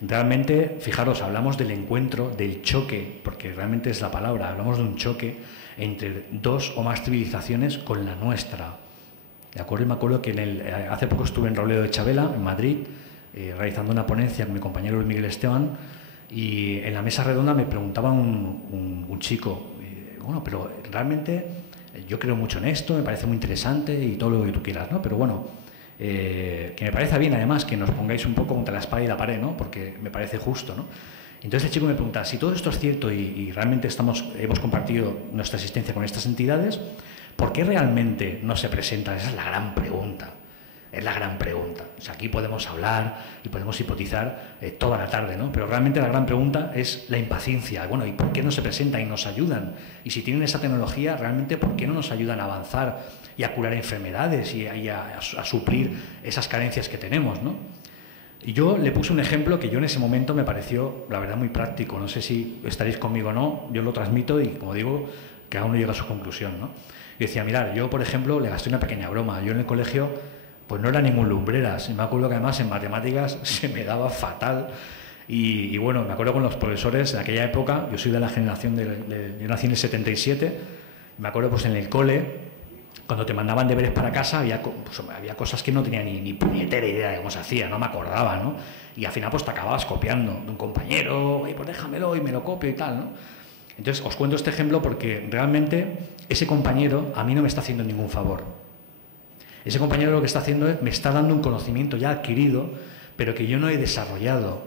Realmente, fijaros, hablamos del encuentro, del choque, porque realmente es la palabra, hablamos de un choque entre dos o más civilizaciones con la nuestra. ¿De acuerdo? Y me acuerdo que hace poco estuve en Robledo de Chabela, en Madrid, realizando una ponencia con mi compañero Luis Miguel Esteban, y en la mesa redonda me preguntaba un chico, bueno, pero realmente yo creo mucho en esto, me parece muy interesante y todo lo que tú quieras, ¿no? Pero bueno, que me parece bien además que nos pongáis un poco contra la espada y la pared, ¿no? Porque me parece justo, ¿no? Entonces el chico me pregunta, si todo esto es cierto y realmente hemos compartido nuestra existencia con estas entidades, ¿por qué realmente no se presentan? Esa es la gran pregunta. Es la gran pregunta. O sea, aquí podemos hablar y podemos hipotizar toda la tarde, ¿no? Pero realmente la gran pregunta es la impaciencia. Bueno, ¿y por qué no se presentan y nos ayudan? Y si tienen esa tecnología, realmente, ¿por qué no nos ayudan a avanzar y a curar enfermedades y a suplir esas carencias que tenemos, ¿no? Y yo le puse un ejemplo que yo en ese momento me pareció, la verdad, muy práctico. No sé si estaréis conmigo o no, yo lo transmito y, como digo, cada uno llega a su conclusión, ¿no? Y decía, mirad, yo, por ejemplo, le gasté una pequeña broma. Yo en el colegio, pues no era ningún lumbreras. Me acuerdo que además en matemáticas se me daba fatal. Y bueno, me acuerdo con los profesores de aquella época, yo soy de la generación, yo nací en el 77, me acuerdo pues en el cole, cuando te mandaban deberes para casa, había cosas que no tenía ni puñetera idea de cómo se hacía, no me acordaba, ¿no? Y al final pues te acababas copiando de un compañero, y pues déjamelo y me lo copio y tal, ¿no? Entonces os cuento este ejemplo porque realmente ese compañero a mí no me está haciendo ningún favor. Ese compañero lo que está haciendo es, me está dando un conocimiento ya adquirido, pero que yo no he desarrollado.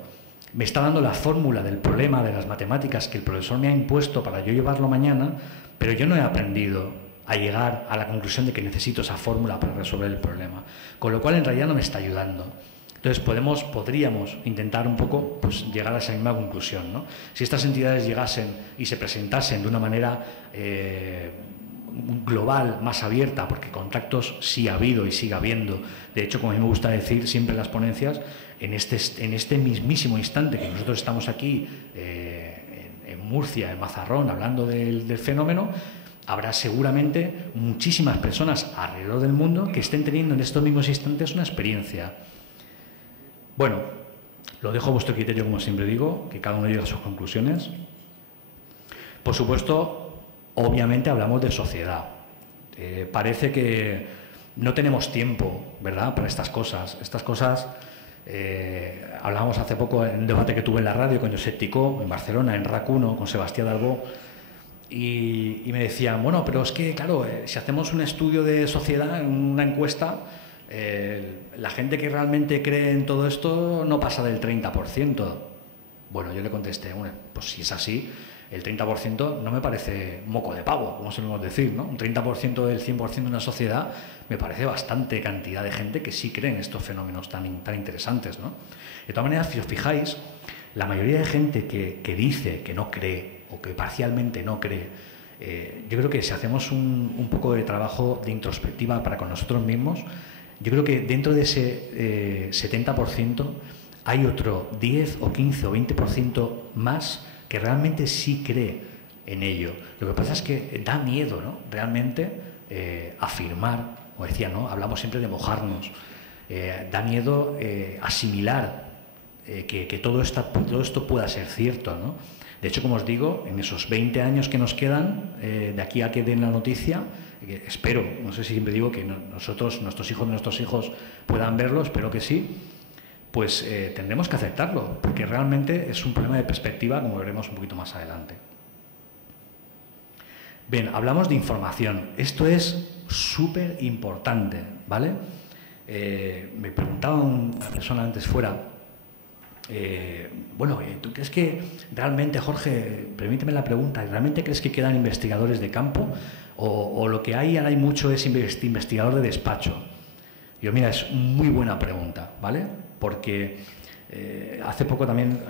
Me está dando la fórmula del problema de las matemáticas que el profesor me ha impuesto para yo llevarlo mañana, pero yo no he aprendido a llegar a la conclusión de que necesito esa fórmula para resolver el problema. Con lo cual, en realidad, no me está ayudando. Entonces, podríamos intentar un poco pues, llegar a esa misma conclusión, ¿no? Si estas entidades llegasen y se presentasen de una manera global, más abierta, porque contactos sí ha habido y sigue habiendo. De hecho, como a mí me gusta decir siempre en las ponencias, en este mismísimo instante que nosotros estamos aquí en Murcia, en Mazarrón, hablando del fenómeno, habrá seguramente muchísimas personas alrededor del mundo que estén teniendo en estos mismos instantes una experiencia. Bueno, lo dejo a vuestro criterio, como siempre digo, que cada uno llegue a sus conclusiones. Por supuesto, obviamente hablamos de sociedad. Parece que no tenemos tiempo, ¿verdad?, para estas cosas. Estas cosas, hablábamos hace poco en un debate que tuve en la radio con Josep Ticó, en Barcelona, en RAC 1, con Sebastián Dalbó, y me decían, bueno, pero es que, claro, si hacemos un estudio de sociedad, una encuesta, la gente que realmente cree en todo esto no pasa del 30%. Bueno, yo le contesté, bueno, pues si es así, el 30% no me parece moco de pavo, como solemos decir, ¿no? Un 30% del 100% de una sociedad me parece bastante cantidad de gente que sí cree en estos fenómenos tan interesantes, ¿no? De todas maneras, si os fijáis, la mayoría de gente que dice que no cree o que parcialmente no cree, yo creo que si hacemos un poco de trabajo de introspectiva para con nosotros mismos, yo creo que dentro de ese 70% hay otro 10 o 15 o 20% más que realmente sí cree en ello. Lo que pasa es que da miedo, ¿no?, realmente afirmar, como decía, ¿no?, hablamos siempre de mojarnos, da miedo asimilar que todo esto pueda ser cierto, ¿no? De hecho, como os digo, en esos 20 años que nos quedan, de aquí a que den la noticia, espero, no sé si siempre digo que nosotros, nuestros hijos puedan verlo, espero que sí, pues tendremos que aceptarlo, porque realmente es un problema de perspectiva, como veremos un poquito más adelante. Bien, hablamos de información. Esto es súper importante, ¿vale? Me preguntaba una persona antes fuera, bueno, ¿tú crees que realmente, Jorge, permíteme la pregunta, ¿realmente crees que quedan investigadores de campo? ¿O lo que hay ahora hay mucho es investigador de despacho? Yo, mira, es muy buena pregunta, ¿vale? Porque hace poco también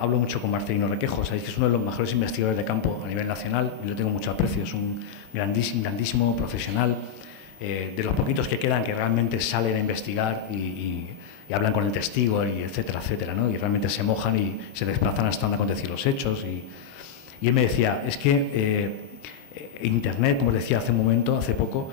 hablo mucho con Marcelino Requejo, sabéis que es uno de los mejores investigadores de campo a nivel nacional, yo le tengo mucho aprecio, es un grandísimo profesional, de los poquitos que quedan que realmente salen a investigar y y hablan con el testigo, y etcétera, etcétera, ¿no? Y realmente se mojan y se desplazan hasta donde acontecer los hechos. Y él me decía, es que Internet, como decía hace un momento, hace poco,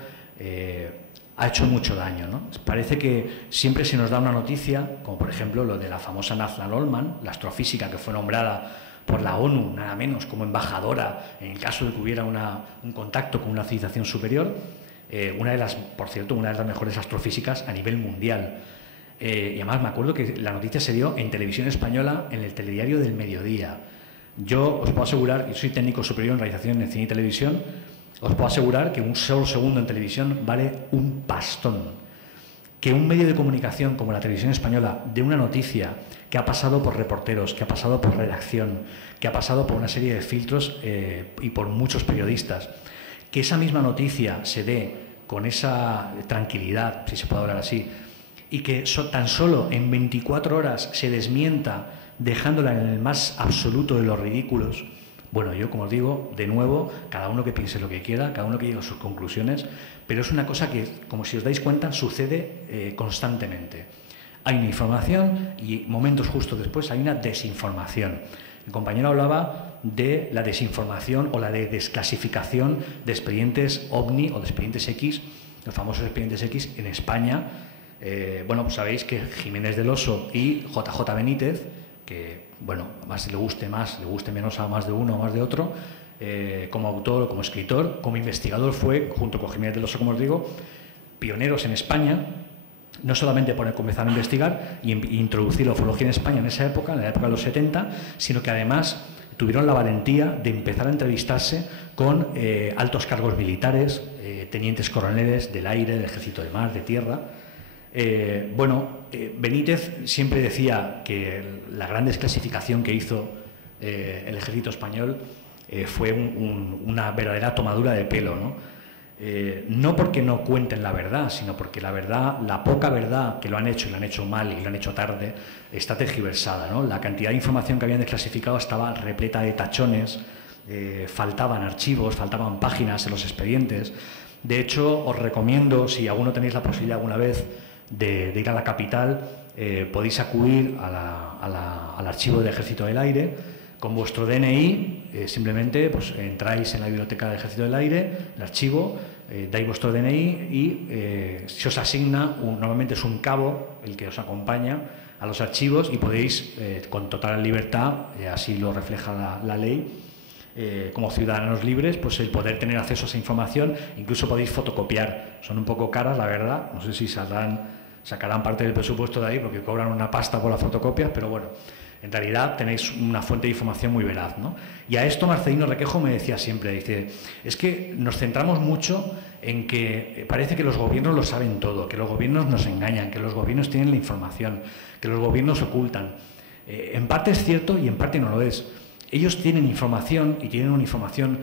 ha hecho mucho daño, ¿no? Parece que siempre se nos da una noticia, como por ejemplo lo de la famosa Nazla Oldman, la astrofísica que fue nombrada por la ONU, nada menos, como embajadora en el caso de que hubiera un contacto con una civilización superior, por cierto, una de las mejores astrofísicas a nivel mundial. Y además me acuerdo que la noticia se dio en televisión española, en el telediario del mediodía. Yo os puedo asegurar, yo soy técnico superior en realización en cine y televisión, os puedo asegurar que un solo segundo en televisión vale un pastón. Que un medio de comunicación como la televisión española dé una noticia que ha pasado por reporteros, que ha pasado por redacción, que ha pasado por una serie de filtros y por muchos periodistas, que esa misma noticia se dé con esa tranquilidad, si se puede hablar así, y que tan solo en 24 horas se desmienta dejándola en el más absoluto de los ridículos. Bueno, yo, como os digo, de nuevo, cada uno que piense lo que quiera, cada uno que llegue a sus conclusiones, pero es una cosa que, como si os dais cuenta, sucede constantemente. Hay una información y momentos justo después hay una desinformación. El compañero hablaba de la desinformación o la de desclasificación de expedientes OVNI o de expedientes X, los famosos expedientes X en España. Bueno, pues sabéis que Jiménez del Oso y JJ Benítez, que, bueno, más le guste menos a más de uno o más de otro, como autor o como escritor, como investigador fue, junto con Jiménez del Oso, como os digo, pioneros en España, no solamente por comenzar a investigar y introducir la ufología en España en esa época, en la época de los 70, sino que además tuvieron la valentía de empezar a entrevistarse con altos cargos militares, tenientes coroneles del aire, del ejército de mar, de tierra. Benítez siempre decía que la gran desclasificación que hizo el ejército español fue una verdadera tomadura de pelo, ¿no? No porque no cuenten la verdad, sino porque la verdad, la poca verdad que lo han hecho y lo han hecho mal y lo han hecho tarde, está tergiversada, ¿no? La cantidad de información que habían desclasificado estaba repleta de tachones, faltaban archivos, faltaban páginas en los expedientes. De hecho, os recomiendo, si alguno tenéis la posibilidad alguna vez de ir a la capital, podéis acudir al archivo del Ejército del Aire con vuestro DNI, simplemente pues, entráis en la biblioteca del Ejército del Aire, el archivo, dais vuestro DNI y se os asigna, normalmente es un cabo el que os acompaña a los archivos y podéis, con total libertad, así lo refleja la ley, como ciudadanos libres, pues el poder tener acceso a esa información, incluso podéis fotocopiar. Son un poco caras, la verdad, no sé si sacarán parte del presupuesto de ahí porque cobran una pasta por las fotocopias, pero bueno, en realidad tenéis una fuente de información muy veraz, ¿no? Y a esto Marcelino Requejo me decía siempre, dice, es que nos centramos mucho en que parece que los gobiernos lo saben todo, que los gobiernos nos engañan, que los gobiernos tienen la información, que los gobiernos ocultan. En parte es cierto y en parte no lo es. Ellos tienen información y tienen una información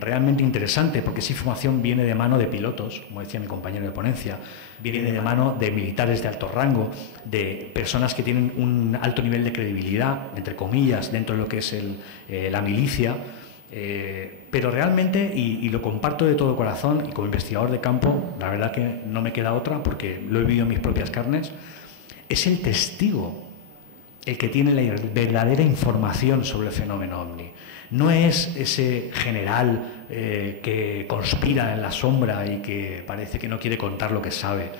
realmente interesante, porque esa información viene de mano de pilotos, como decía mi compañero de ponencia, viene de mano de militares de alto rango, de personas que tienen un alto nivel de credibilidad, entre comillas, dentro de lo que es la milicia, pero realmente, y lo comparto de todo corazón, y como investigador de campo, la verdad que no me queda otra, porque lo he vivido en mis propias carnes, es el testigo el que tiene la verdadera información sobre el fenómeno OVNI. No es ese general que conspira en la sombra y que parece que no quiere contar lo que sabe.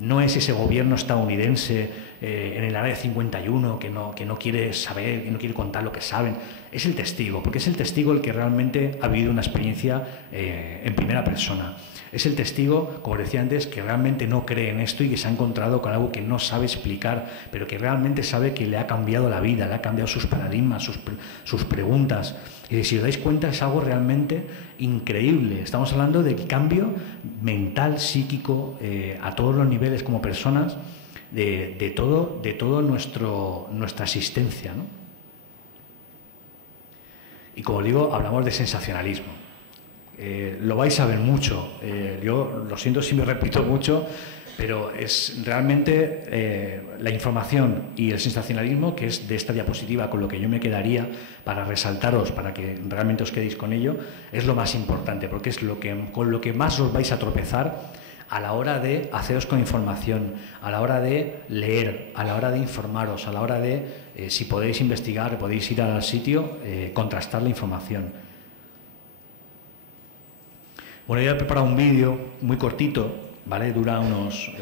No es ese gobierno estadounidense en el Área 51 que no quiere saber, que no quiere contar lo que saben. Es el testigo, porque es el testigo el que realmente ha vivido una experiencia en primera persona. Es el testigo, como decía antes, que realmente no cree en esto y que se ha encontrado con algo que no sabe explicar, pero que realmente sabe que le ha cambiado la vida, le ha cambiado sus paradigmas, sus preguntas. Y si os dais cuenta, es algo realmente increíble. Estamos hablando de cambio mental, psíquico, a todos los niveles como personas, de todo nuestra existencia, ¿no? Y como digo, hablamos de sensacionalismo. Lo vais a ver mucho. Yo lo siento si me repito mucho, pero es realmente la información y el sensacionalismo, que es de esta diapositiva con lo que yo me quedaría para resaltaros, para que realmente os quedéis con ello, es lo más importante, porque es con lo que más os vais a tropezar a la hora de haceros con información, a la hora de leer, a la hora de informaros, a la hora de, si podéis investigar, podéis ir al sitio, contrastar la información. Bueno, yo he preparado un vídeo muy cortito, ¿vale? Dura unos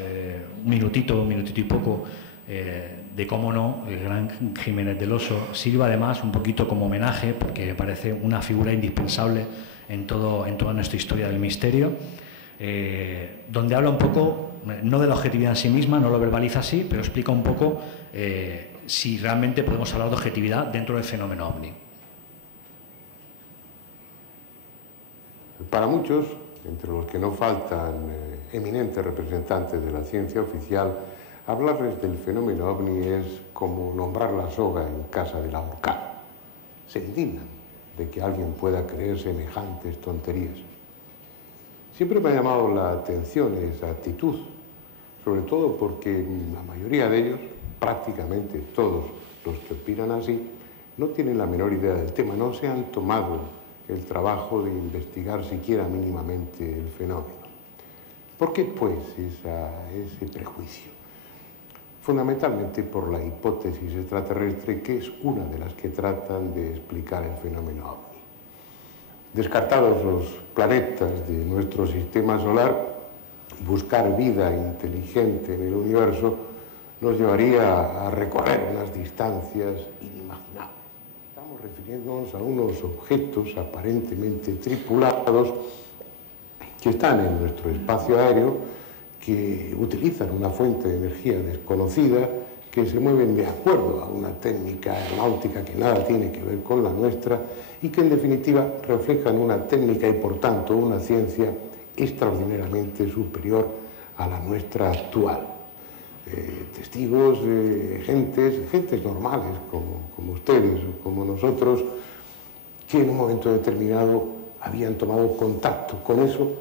un minutito y poco, de cómo no, el gran Jiménez del Oso. Sirve además un poquito como homenaje, porque me parece una figura indispensable en toda nuestra historia del misterio, donde habla un poco, no de la objetividad en sí misma, no lo verbaliza así, pero explica un poco si realmente podemos hablar de objetividad dentro del fenómeno OVNI. Para muchos, entre los que no faltan eminentes representantes de la ciencia oficial, hablarles del fenómeno OVNI es como nombrar la soga en casa del ahorcado. Se indignan de que alguien pueda creer semejantes tonterías. Siempre me ha llamado la atención esa actitud, sobre todo porque la mayoría de ellos, prácticamente todos los que opinan así, no tienen la menor idea del tema, no se han tomado el trabajo de investigar siquiera mínimamente el fenómeno. ¿Por qué, pues, ese prejuicio? Fundamentalmente por la hipótesis extraterrestre, que es una de las que tratan de explicar el fenómeno OVNI. Descartados los planetas de nuestro sistema solar, buscar vida inteligente en el universo nos llevaría a recorrer unas distancias inimaginables. Estamos refiriéndonos a unos objetos aparentemente tripulados que están en nuestro espacio aéreo, que utilizan una fuente de energía desconocida, que se mueven de acuerdo a una técnica aeronáutica que nada tiene que ver con la nuestra y que en definitiva reflejan una técnica y por tanto una ciencia extraordinariamente superior a la nuestra actual. Testigos, gentes normales como ustedes o como nosotros, que en un momento determinado habían tomado contacto con eso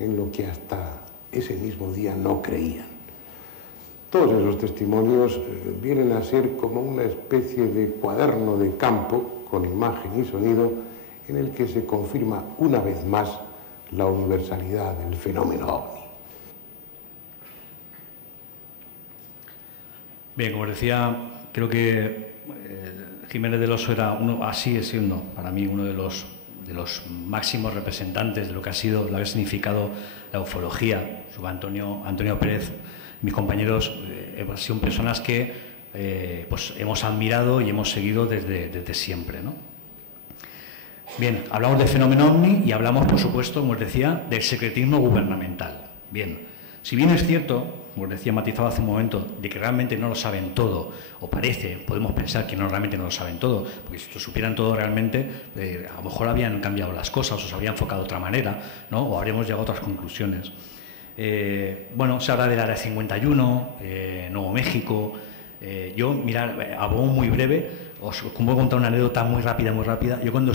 en lo que hasta ese mismo día no creían. Todos esos testimonios vienen a ser como una especie de cuaderno de campo con imagen y sonido en el que se confirma una vez más la universalidad del fenómeno OVNI. Bien, como decía, creo que Jiménez del Oso era sigue siendo para mí uno de los máximos representantes de lo que ha sido, lo que ha significado la ufología. Antonio Pérez, mis compañeros, son personas que pues hemos admirado y hemos seguido desde siempre, ¿no? Bien, hablamos del fenómeno OVNI y hablamos, por supuesto, como os decía, del secretismo gubernamental. Bien, si bien es cierto, como os decía, matizado hace un momento, de que realmente no lo saben todo, o podemos pensar que realmente no lo saben todo, porque si lo supieran todo realmente, a lo mejor habrían cambiado las cosas o se habrían enfocado de otra manera, ¿no? O habríamos llegado a otras conclusiones. Bueno, se habla del Área 51, Nuevo México. Yo, mirad, algo muy breve, os voy a contar una anécdota muy rápida. Yo cuando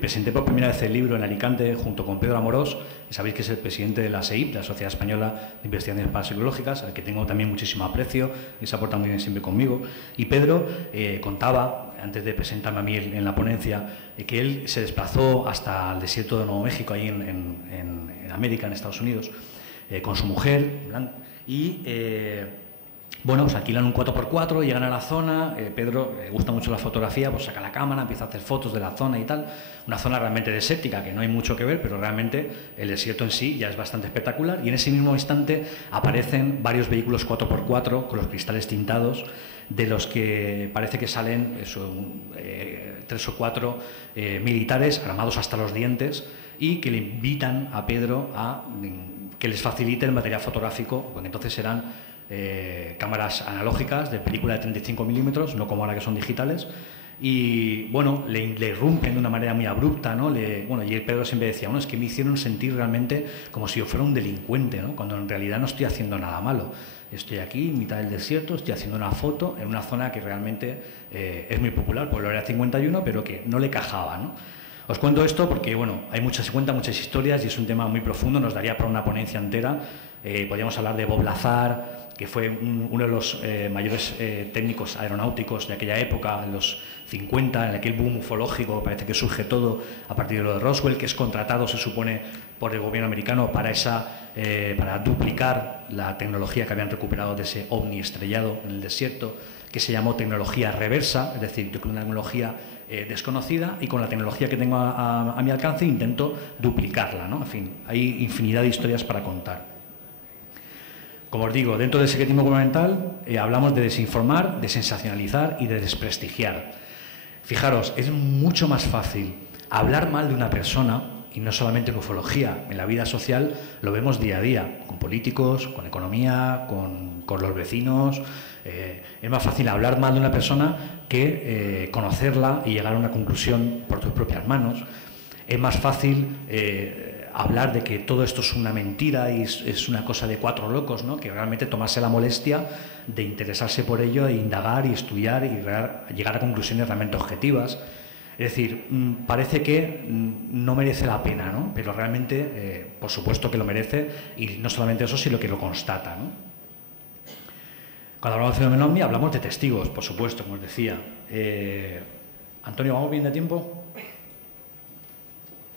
presenté por primera vez el libro en Alicante junto con Pedro Amorós, que sabéis que es el presidente de la SEIP, la Sociedad Española de Investigaciones Parapsicológicas, al que tengo también muchísimo aprecio y se aporta muy bien siempre conmigo. Y Pedro contaba, antes de presentarme a mí en la ponencia, que él se desplazó hasta el desierto de Nuevo México, ahí en América, en Estados Unidos, con su mujer, y bueno, pues alquilan un 4x4, llegan a la zona. Pedro le gusta mucho la fotografía, pues saca la cámara, empieza a hacer fotos de la zona y tal. Una zona realmente desértica, que no hay mucho que ver, pero realmente el desierto en sí ya es bastante espectacular. Y en ese mismo instante aparecen varios vehículos 4x4 con los cristales tintados, de los que parece que salen 3 o 4 militares armados hasta los dientes y que le invitan a Pedro a que les facilite el material fotográfico, porque entonces eran cámaras analógicas de película de 35 milímetros, no como ahora que son digitales, y bueno, le irrumpen de una manera muy abrupta, ¿no? Y Pedro siempre decía, bueno, es que me hicieron sentir realmente como si yo fuera un delincuente, ¿no? Cuando en realidad no estoy haciendo nada malo. Estoy aquí en mitad del desierto, estoy haciendo una foto en una zona que realmente es muy popular, por el Área 51, pero que no le cajaba, ¿no? Os cuento esto porque, bueno, se cuentan muchas historias y es un tema muy profundo, nos daría para una ponencia entera. Podríamos hablar de Bob Lazar, que fue uno de los mayores técnicos aeronáuticos de aquella época, en los 50, en aquel boom ufológico, parece que surge todo a partir de lo de Roswell, que es contratado, se supone, por el gobierno americano para duplicar la tecnología que habían recuperado de ese ovni estrellado en el desierto, que se llamó tecnología reversa, es decir, yo con una tecnología desconocida y con la tecnología que tengo a mi alcance intento duplicarla, ¿no? En fin, hay infinidad de historias para contar. Como os digo, dentro del secretismo gubernamental hablamos de desinformar, de sensacionalizar y de desprestigiar. Fijaros, es mucho más fácil hablar mal de una persona, y no solamente en ufología, en la vida social lo vemos día a día, con políticos, con economía, con los vecinos. Es más fácil hablar mal de una persona que conocerla y llegar a una conclusión por tus propias manos. Es más fácil hablar de que todo esto es una mentira y es una cosa de cuatro locos, ¿no? Que realmente tomarse la molestia de interesarse por ello, e indagar y estudiar y llegar a conclusiones realmente objetivas. Es decir, parece que no merece la pena, ¿no? Pero realmente, por supuesto que lo merece, y no solamente eso, sino que lo constata, ¿no? Cuando hablamos de fenómeno ovni, hablamos de testigos, por supuesto, como os decía. Antonio, ¿vamos bien de tiempo?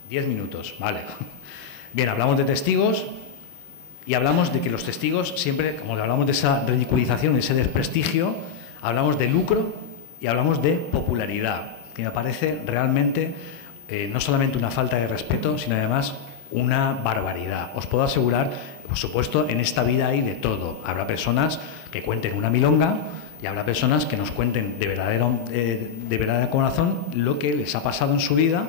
10 minutos, vale. Bien, hablamos de testigos y hablamos de que los testigos siempre, como hablamos de esa ridiculización, de ese desprestigio, hablamos de lucro y hablamos de popularidad, que me parece realmente no solamente una falta de respeto, sino además una barbaridad. Os puedo asegurar, por supuesto, en esta vida hay de todo. Habrá personas que cuenten una milonga y habrá personas que nos cuenten de verdadero corazón lo que les ha pasado en su vida,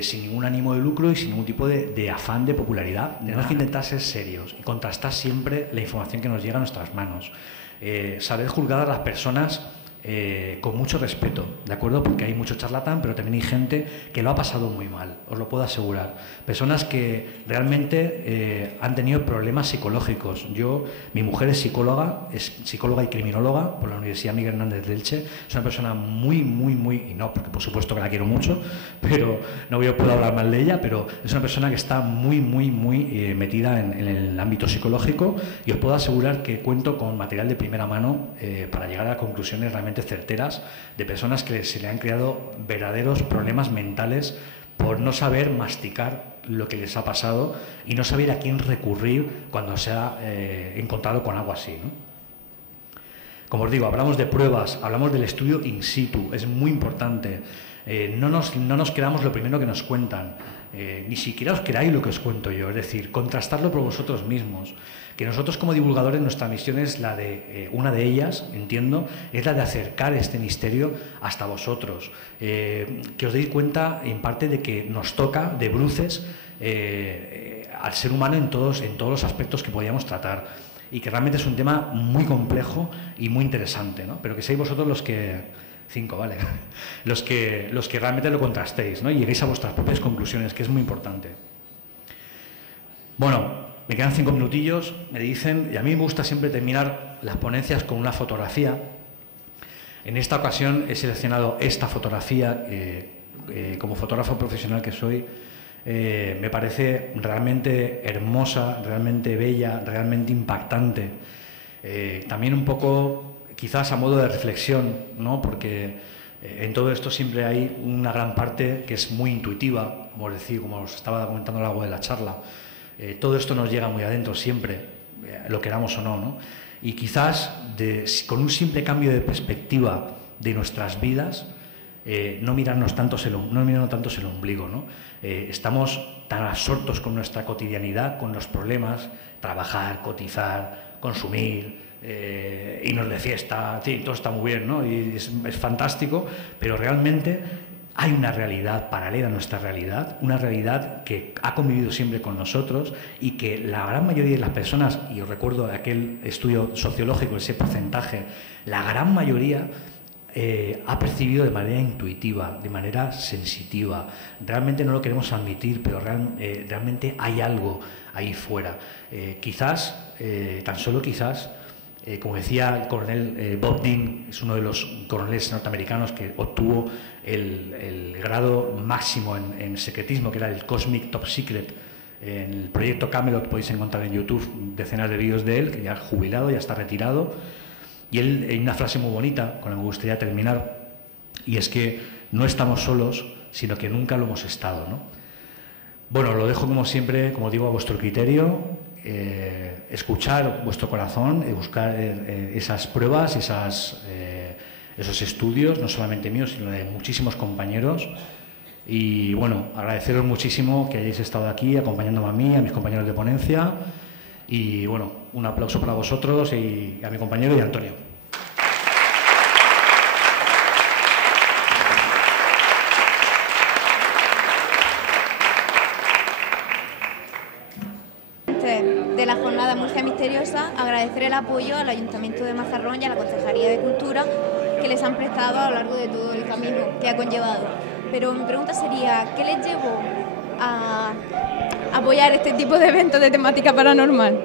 sin ningún ánimo de lucro y sin ningún tipo de afán de popularidad. Tenemos que intentar ser serios y contrastar siempre la información que nos llega a nuestras manos. Saber juzgar a las personas con mucho respeto, ¿de acuerdo? Porque hay mucho charlatán, pero también hay gente que lo ha pasado muy mal, os lo puedo asegurar. Personas que realmente han tenido problemas psicológicos. Mi mujer es psicóloga y criminóloga por la Universidad Miguel Hernández de Elche. Es una persona muy, y no, porque por supuesto que la quiero mucho, pero no puedo hablar mal de ella, pero es una persona que está muy metida en el ámbito psicológico, y os puedo asegurar que cuento con material de primera mano para llegar a conclusiones realmente certeras de personas que se le han creado verdaderos problemas mentales por no saber masticar lo que les ha pasado y no saber a quién recurrir cuando se ha encontrado con algo así, ¿no? Como os digo, hablamos de pruebas, hablamos del estudio in situ, es muy importante. No nos creamos lo primero que nos cuentan, ni siquiera os creáis lo que os cuento yo, es decir, contrastarlo por vosotros mismos. Que nosotros como divulgadores, nuestra misión es la de, una de ellas, entiendo, es la de acercar este misterio hasta vosotros. Que os deis cuenta, en parte, de que nos toca de bruces al ser humano en todos los aspectos que podíamos tratar. Y que realmente es un tema muy complejo y muy interesante, ¿no? Pero que seáis vosotros los que... 5, vale. Los que realmente lo contrastéis, ¿no? Y lleguéis a vuestras propias conclusiones, que es muy importante. Bueno, me quedan 5 minutillos, me dicen, y a mí me gusta siempre terminar las ponencias con una fotografía. En esta ocasión he seleccionado esta fotografía, como fotógrafo profesional que soy, me parece realmente hermosa, realmente bella, realmente impactante. También un poco, quizás a modo de reflexión, ¿no? Porque en todo esto siempre hay una gran parte que es muy intuitiva, como os estaba comentando a lo largo de la charla. Todo esto nos llega muy adentro siempre, lo queramos o no, ¿no? Y quizás con un simple cambio de perspectiva de nuestras vidas, no mirarnos tanto el ombligo, ¿no? Estamos tan absortos con nuestra cotidianidad, con los problemas, trabajar, cotizar, consumir, irnos de fiesta, sí, todo está muy bien, ¿no? Y es fantástico, pero realmente hay una realidad paralela a nuestra realidad, una realidad que ha convivido siempre con nosotros y que la gran mayoría de las personas, y os recuerdo de aquel estudio sociológico, ese porcentaje, la gran mayoría ha percibido de manera intuitiva, de manera sensitiva. Realmente no lo queremos admitir, pero realmente hay algo ahí fuera. Quizás, tan solo quizás, como decía el coronel Bob Dean, es uno de los coroneles norteamericanos que obtuvo el grado máximo en secretismo, que era el Cosmic Top Secret, En el proyecto Camelot podéis encontrar en YouTube decenas de vídeos de él, que ya ha jubilado, ya está retirado. Y él, hay una frase muy bonita con la que me gustaría terminar, y es que no estamos solos, sino que nunca lo hemos estado, ¿no? Bueno, lo dejo como siempre, como digo, a vuestro criterio, escuchar vuestro corazón, buscar esas pruebas, esos estudios, no solamente míos, sino de muchísimos compañeros. Y bueno, agradeceros muchísimo que hayáis estado aquí acompañándome a mí, a mis compañeros de ponencia. Y bueno, un aplauso para vosotros y a mi compañero y a Antonio. De la jornada Murcia Misteriosa, agradecer el apoyo al Ayuntamiento de Mazarrón y a la Concejalía de Cultura que les han prestado a lo largo de todo el camino que ha conllevado. Pero mi pregunta sería, ¿qué les llevó a apoyar este tipo de eventos de temática paranormal?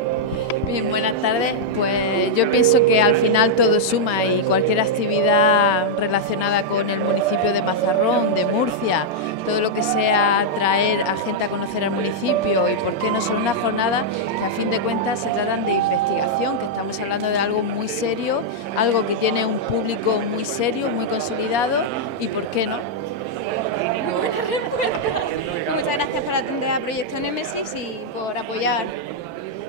Bien, buenas tardes. Pues yo pienso que al final todo suma y cualquier actividad relacionada con el municipio de Mazarrón, de Murcia, todo lo que sea traer a gente a conocer el municipio y por qué no son una jornada que a fin de cuentas se tratan de investigación, que estamos hablando de algo muy serio, algo que tiene un público muy serio, muy consolidado y por qué no. Buena respuesta. Muchas gracias por atender a Proyecto Némesis y por apoyar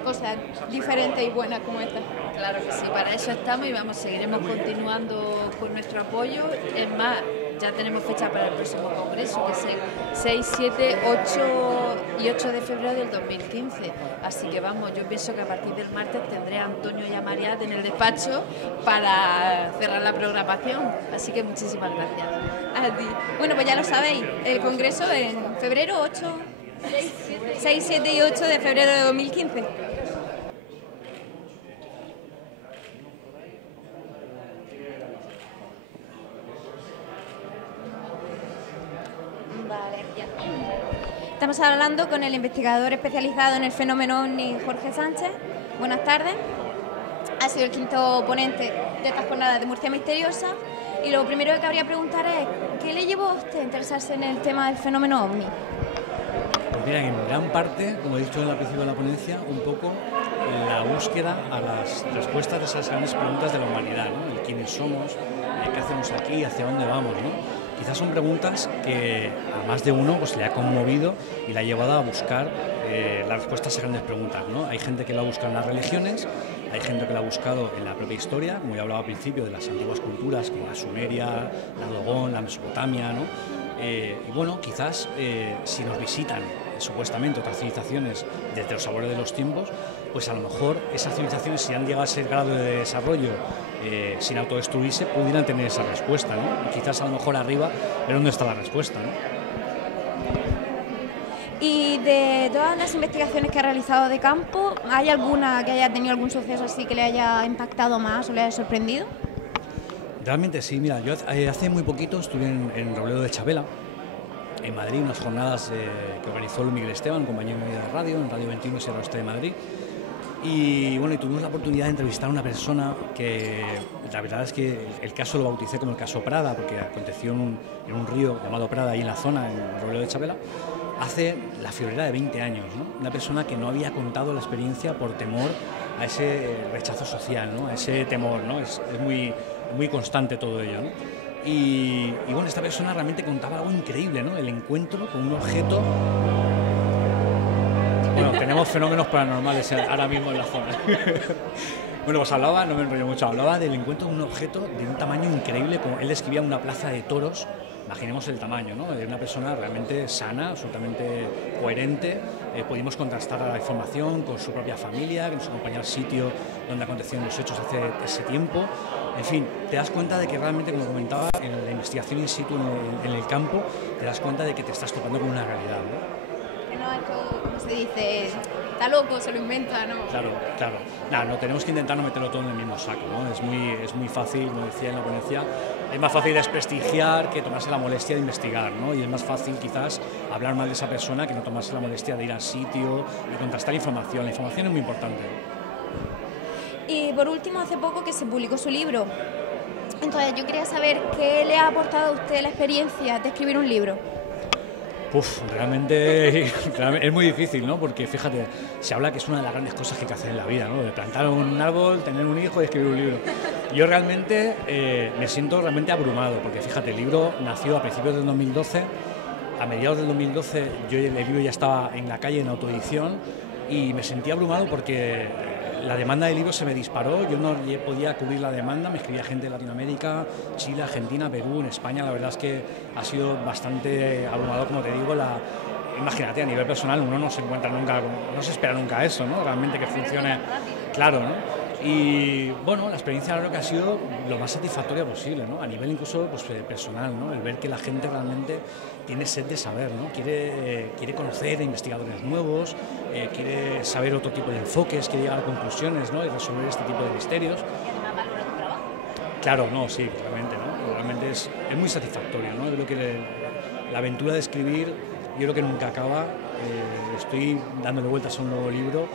cosas diferentes y buenas como esta. Claro que sí, para eso estamos y vamos, seguiremos continuando con nuestro apoyo. Es más, ya tenemos fecha para el próximo congreso, que es el 6, 7, 8 y 8 de febrero del 2015. Así que vamos, yo pienso que a partir del martes tendré a Antonio y a Mariat en el despacho para cerrar la programación. Así que muchísimas gracias. A ti. Bueno, pues ya lo sabéis, el congreso en febrero 6, 7 y 8 de febrero de 2015. Vale, ya. Estamos hablando con el investigador especializado en el fenómeno OVNI, Jorge Sánchez. Buenas tardes. Ha sido el quinto ponente de estas jornadas de Murcia Misteriosa. Y lo primero que cabría preguntar es, ¿qué le llevó a usted a interesarse en el tema del fenómeno OVNI? Pues mira, en gran parte, como he dicho al principio de la ponencia, un poco la búsqueda a las respuestas de esas grandes preguntas de la humanidad, ¿no? El quiénes somos, qué hacemos aquí, hacia dónde vamos, ¿no? Quizás son preguntas que a más de uno pues, le ha conmovido y le ha llevado a buscar las respuestas a esas grandes preguntas, ¿no? Hay gente que lo ha buscado en las religiones, hay gente que lo ha buscado en la propia historia, como ya hablaba al principio, de las antiguas culturas como la Sumeria, la Dogón, la Mesopotamia, ¿no? Y bueno, quizás si nos visitan supuestamente otras civilizaciones desde los sabores de los tiempos, pues a lo mejor esas civilizaciones, si han llegado a ese grado de desarrollo sin autodestruirse, pudieran tener esa respuesta, ¿no? Y quizás a lo mejor arriba, pero ¿dónde está la respuesta, ¿no? Y de todas las investigaciones que ha realizado de campo, ¿hay alguna que haya tenido algún suceso así que le haya impactado más o le haya sorprendido? Realmente sí, mira, yo hace muy poquito estuve en Robledo de Chabela, en Madrid, unas jornadas que organizó Miguel Esteban, compañero de radio, en Radio 21 y Oeste de Madrid. Y bueno, y tuvimos la oportunidad de entrevistar a una persona que la verdad es que el caso lo bauticé como el caso Prada, porque aconteció en un río llamado Prada, ahí en la zona, en Robledo de Chabela, hace la friolera de 20 años, ¿no? Una persona que no había contado la experiencia por temor a ese rechazo social, ¿no? A ese temor, ¿no? Es muy constante todo ello, ¿no? Y bueno, esta persona realmente contaba algo increíble, ¿no? El encuentro con un objeto. Bueno, tenemos fenómenos paranormales ahora mismo en la zona. Bueno, pues hablaba, no me enrollo mucho, hablaba del encuentro de un objeto de un tamaño increíble, como él describía una plaza de toros. Imaginemos el tamaño, ¿no? De una persona realmente sana, absolutamente coherente. Pudimos contrastar la información con su propia familia, que nos acompañó al sitio donde acontecieron los hechos hace ese tiempo. En fin, te das cuenta de que realmente, como comentaba, en la investigación in situ en el campo, te das cuenta de que te estás topando con una realidad, ¿no? Que no es todo, como se dice, está loco, se lo inventa, ¿no? Claro. Nada, no tenemos que intentar no meterlo todo en el mismo saco, ¿no? Es muy fácil, como decía en la ponencia, es más fácil desprestigiar que tomarse la molestia de investigar, ¿no? Y es más fácil quizás hablar mal de esa persona que no tomarse la molestia de ir al sitio y contrastar información. La información es muy importante. Y por último, hace poco que se publicó su libro. Entonces yo quería saber qué le ha aportado a usted la experiencia de escribir un libro. Realmente es muy difícil, ¿no? Porque fíjate, se habla que es una de las grandes cosas que hay que hacer en la vida, ¿no? De plantar un árbol, tener un hijo y escribir un libro. Yo realmente me siento realmente abrumado, porque fíjate, el libro nació a principios del 2012, a mediados del 2012 el libro ya estaba en la calle en autoedición y me sentí abrumado porque la demanda de libros se me disparó, yo no podía cubrir la demanda, me escribía gente de Latinoamérica, Chile, Argentina, Perú, en España, la verdad es que ha sido bastante abrumador, como te digo, imagínate, a nivel personal uno no se encuentra nunca, no se espera nunca eso, ¿no? Realmente que funcione, claro, ¿no? Y bueno, la experiencia creo que ha sido lo más satisfactoria posible, ¿no? A nivel incluso pues, personal, ¿no? El ver que la gente realmente tiene sed de saber, ¿no? Quiere conocer a investigadores nuevos, quiere saber otro tipo de enfoques, quiere llegar a conclusiones, ¿no? Y resolver este tipo de misterios. Claro, no, sí, realmente, ¿no? Realmente es muy satisfactorio, ¿no? Creo que la aventura de escribir, yo creo que nunca acaba. Estoy dándole vueltas a un nuevo libro.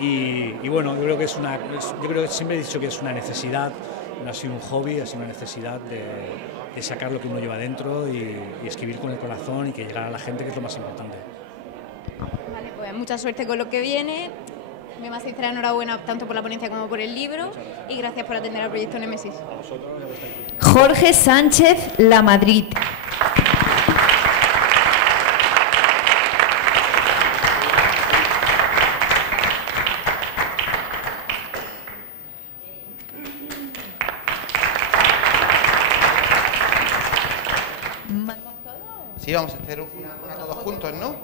Y bueno, yo creo que yo creo que siempre he dicho que es una necesidad, no ha sido un hobby, ha sido una necesidad de sacar lo que uno lleva dentro y escribir con el corazón y que llegar a la gente, que es lo más importante. Vale, pues mucha suerte con lo que viene. Mi más sincera enhorabuena tanto por la ponencia como por el libro y gracias por atender al proyecto Némesis. Jorge Sánchez Lamadrid. Sí, vamos a hacer una todos juntos, ¿no?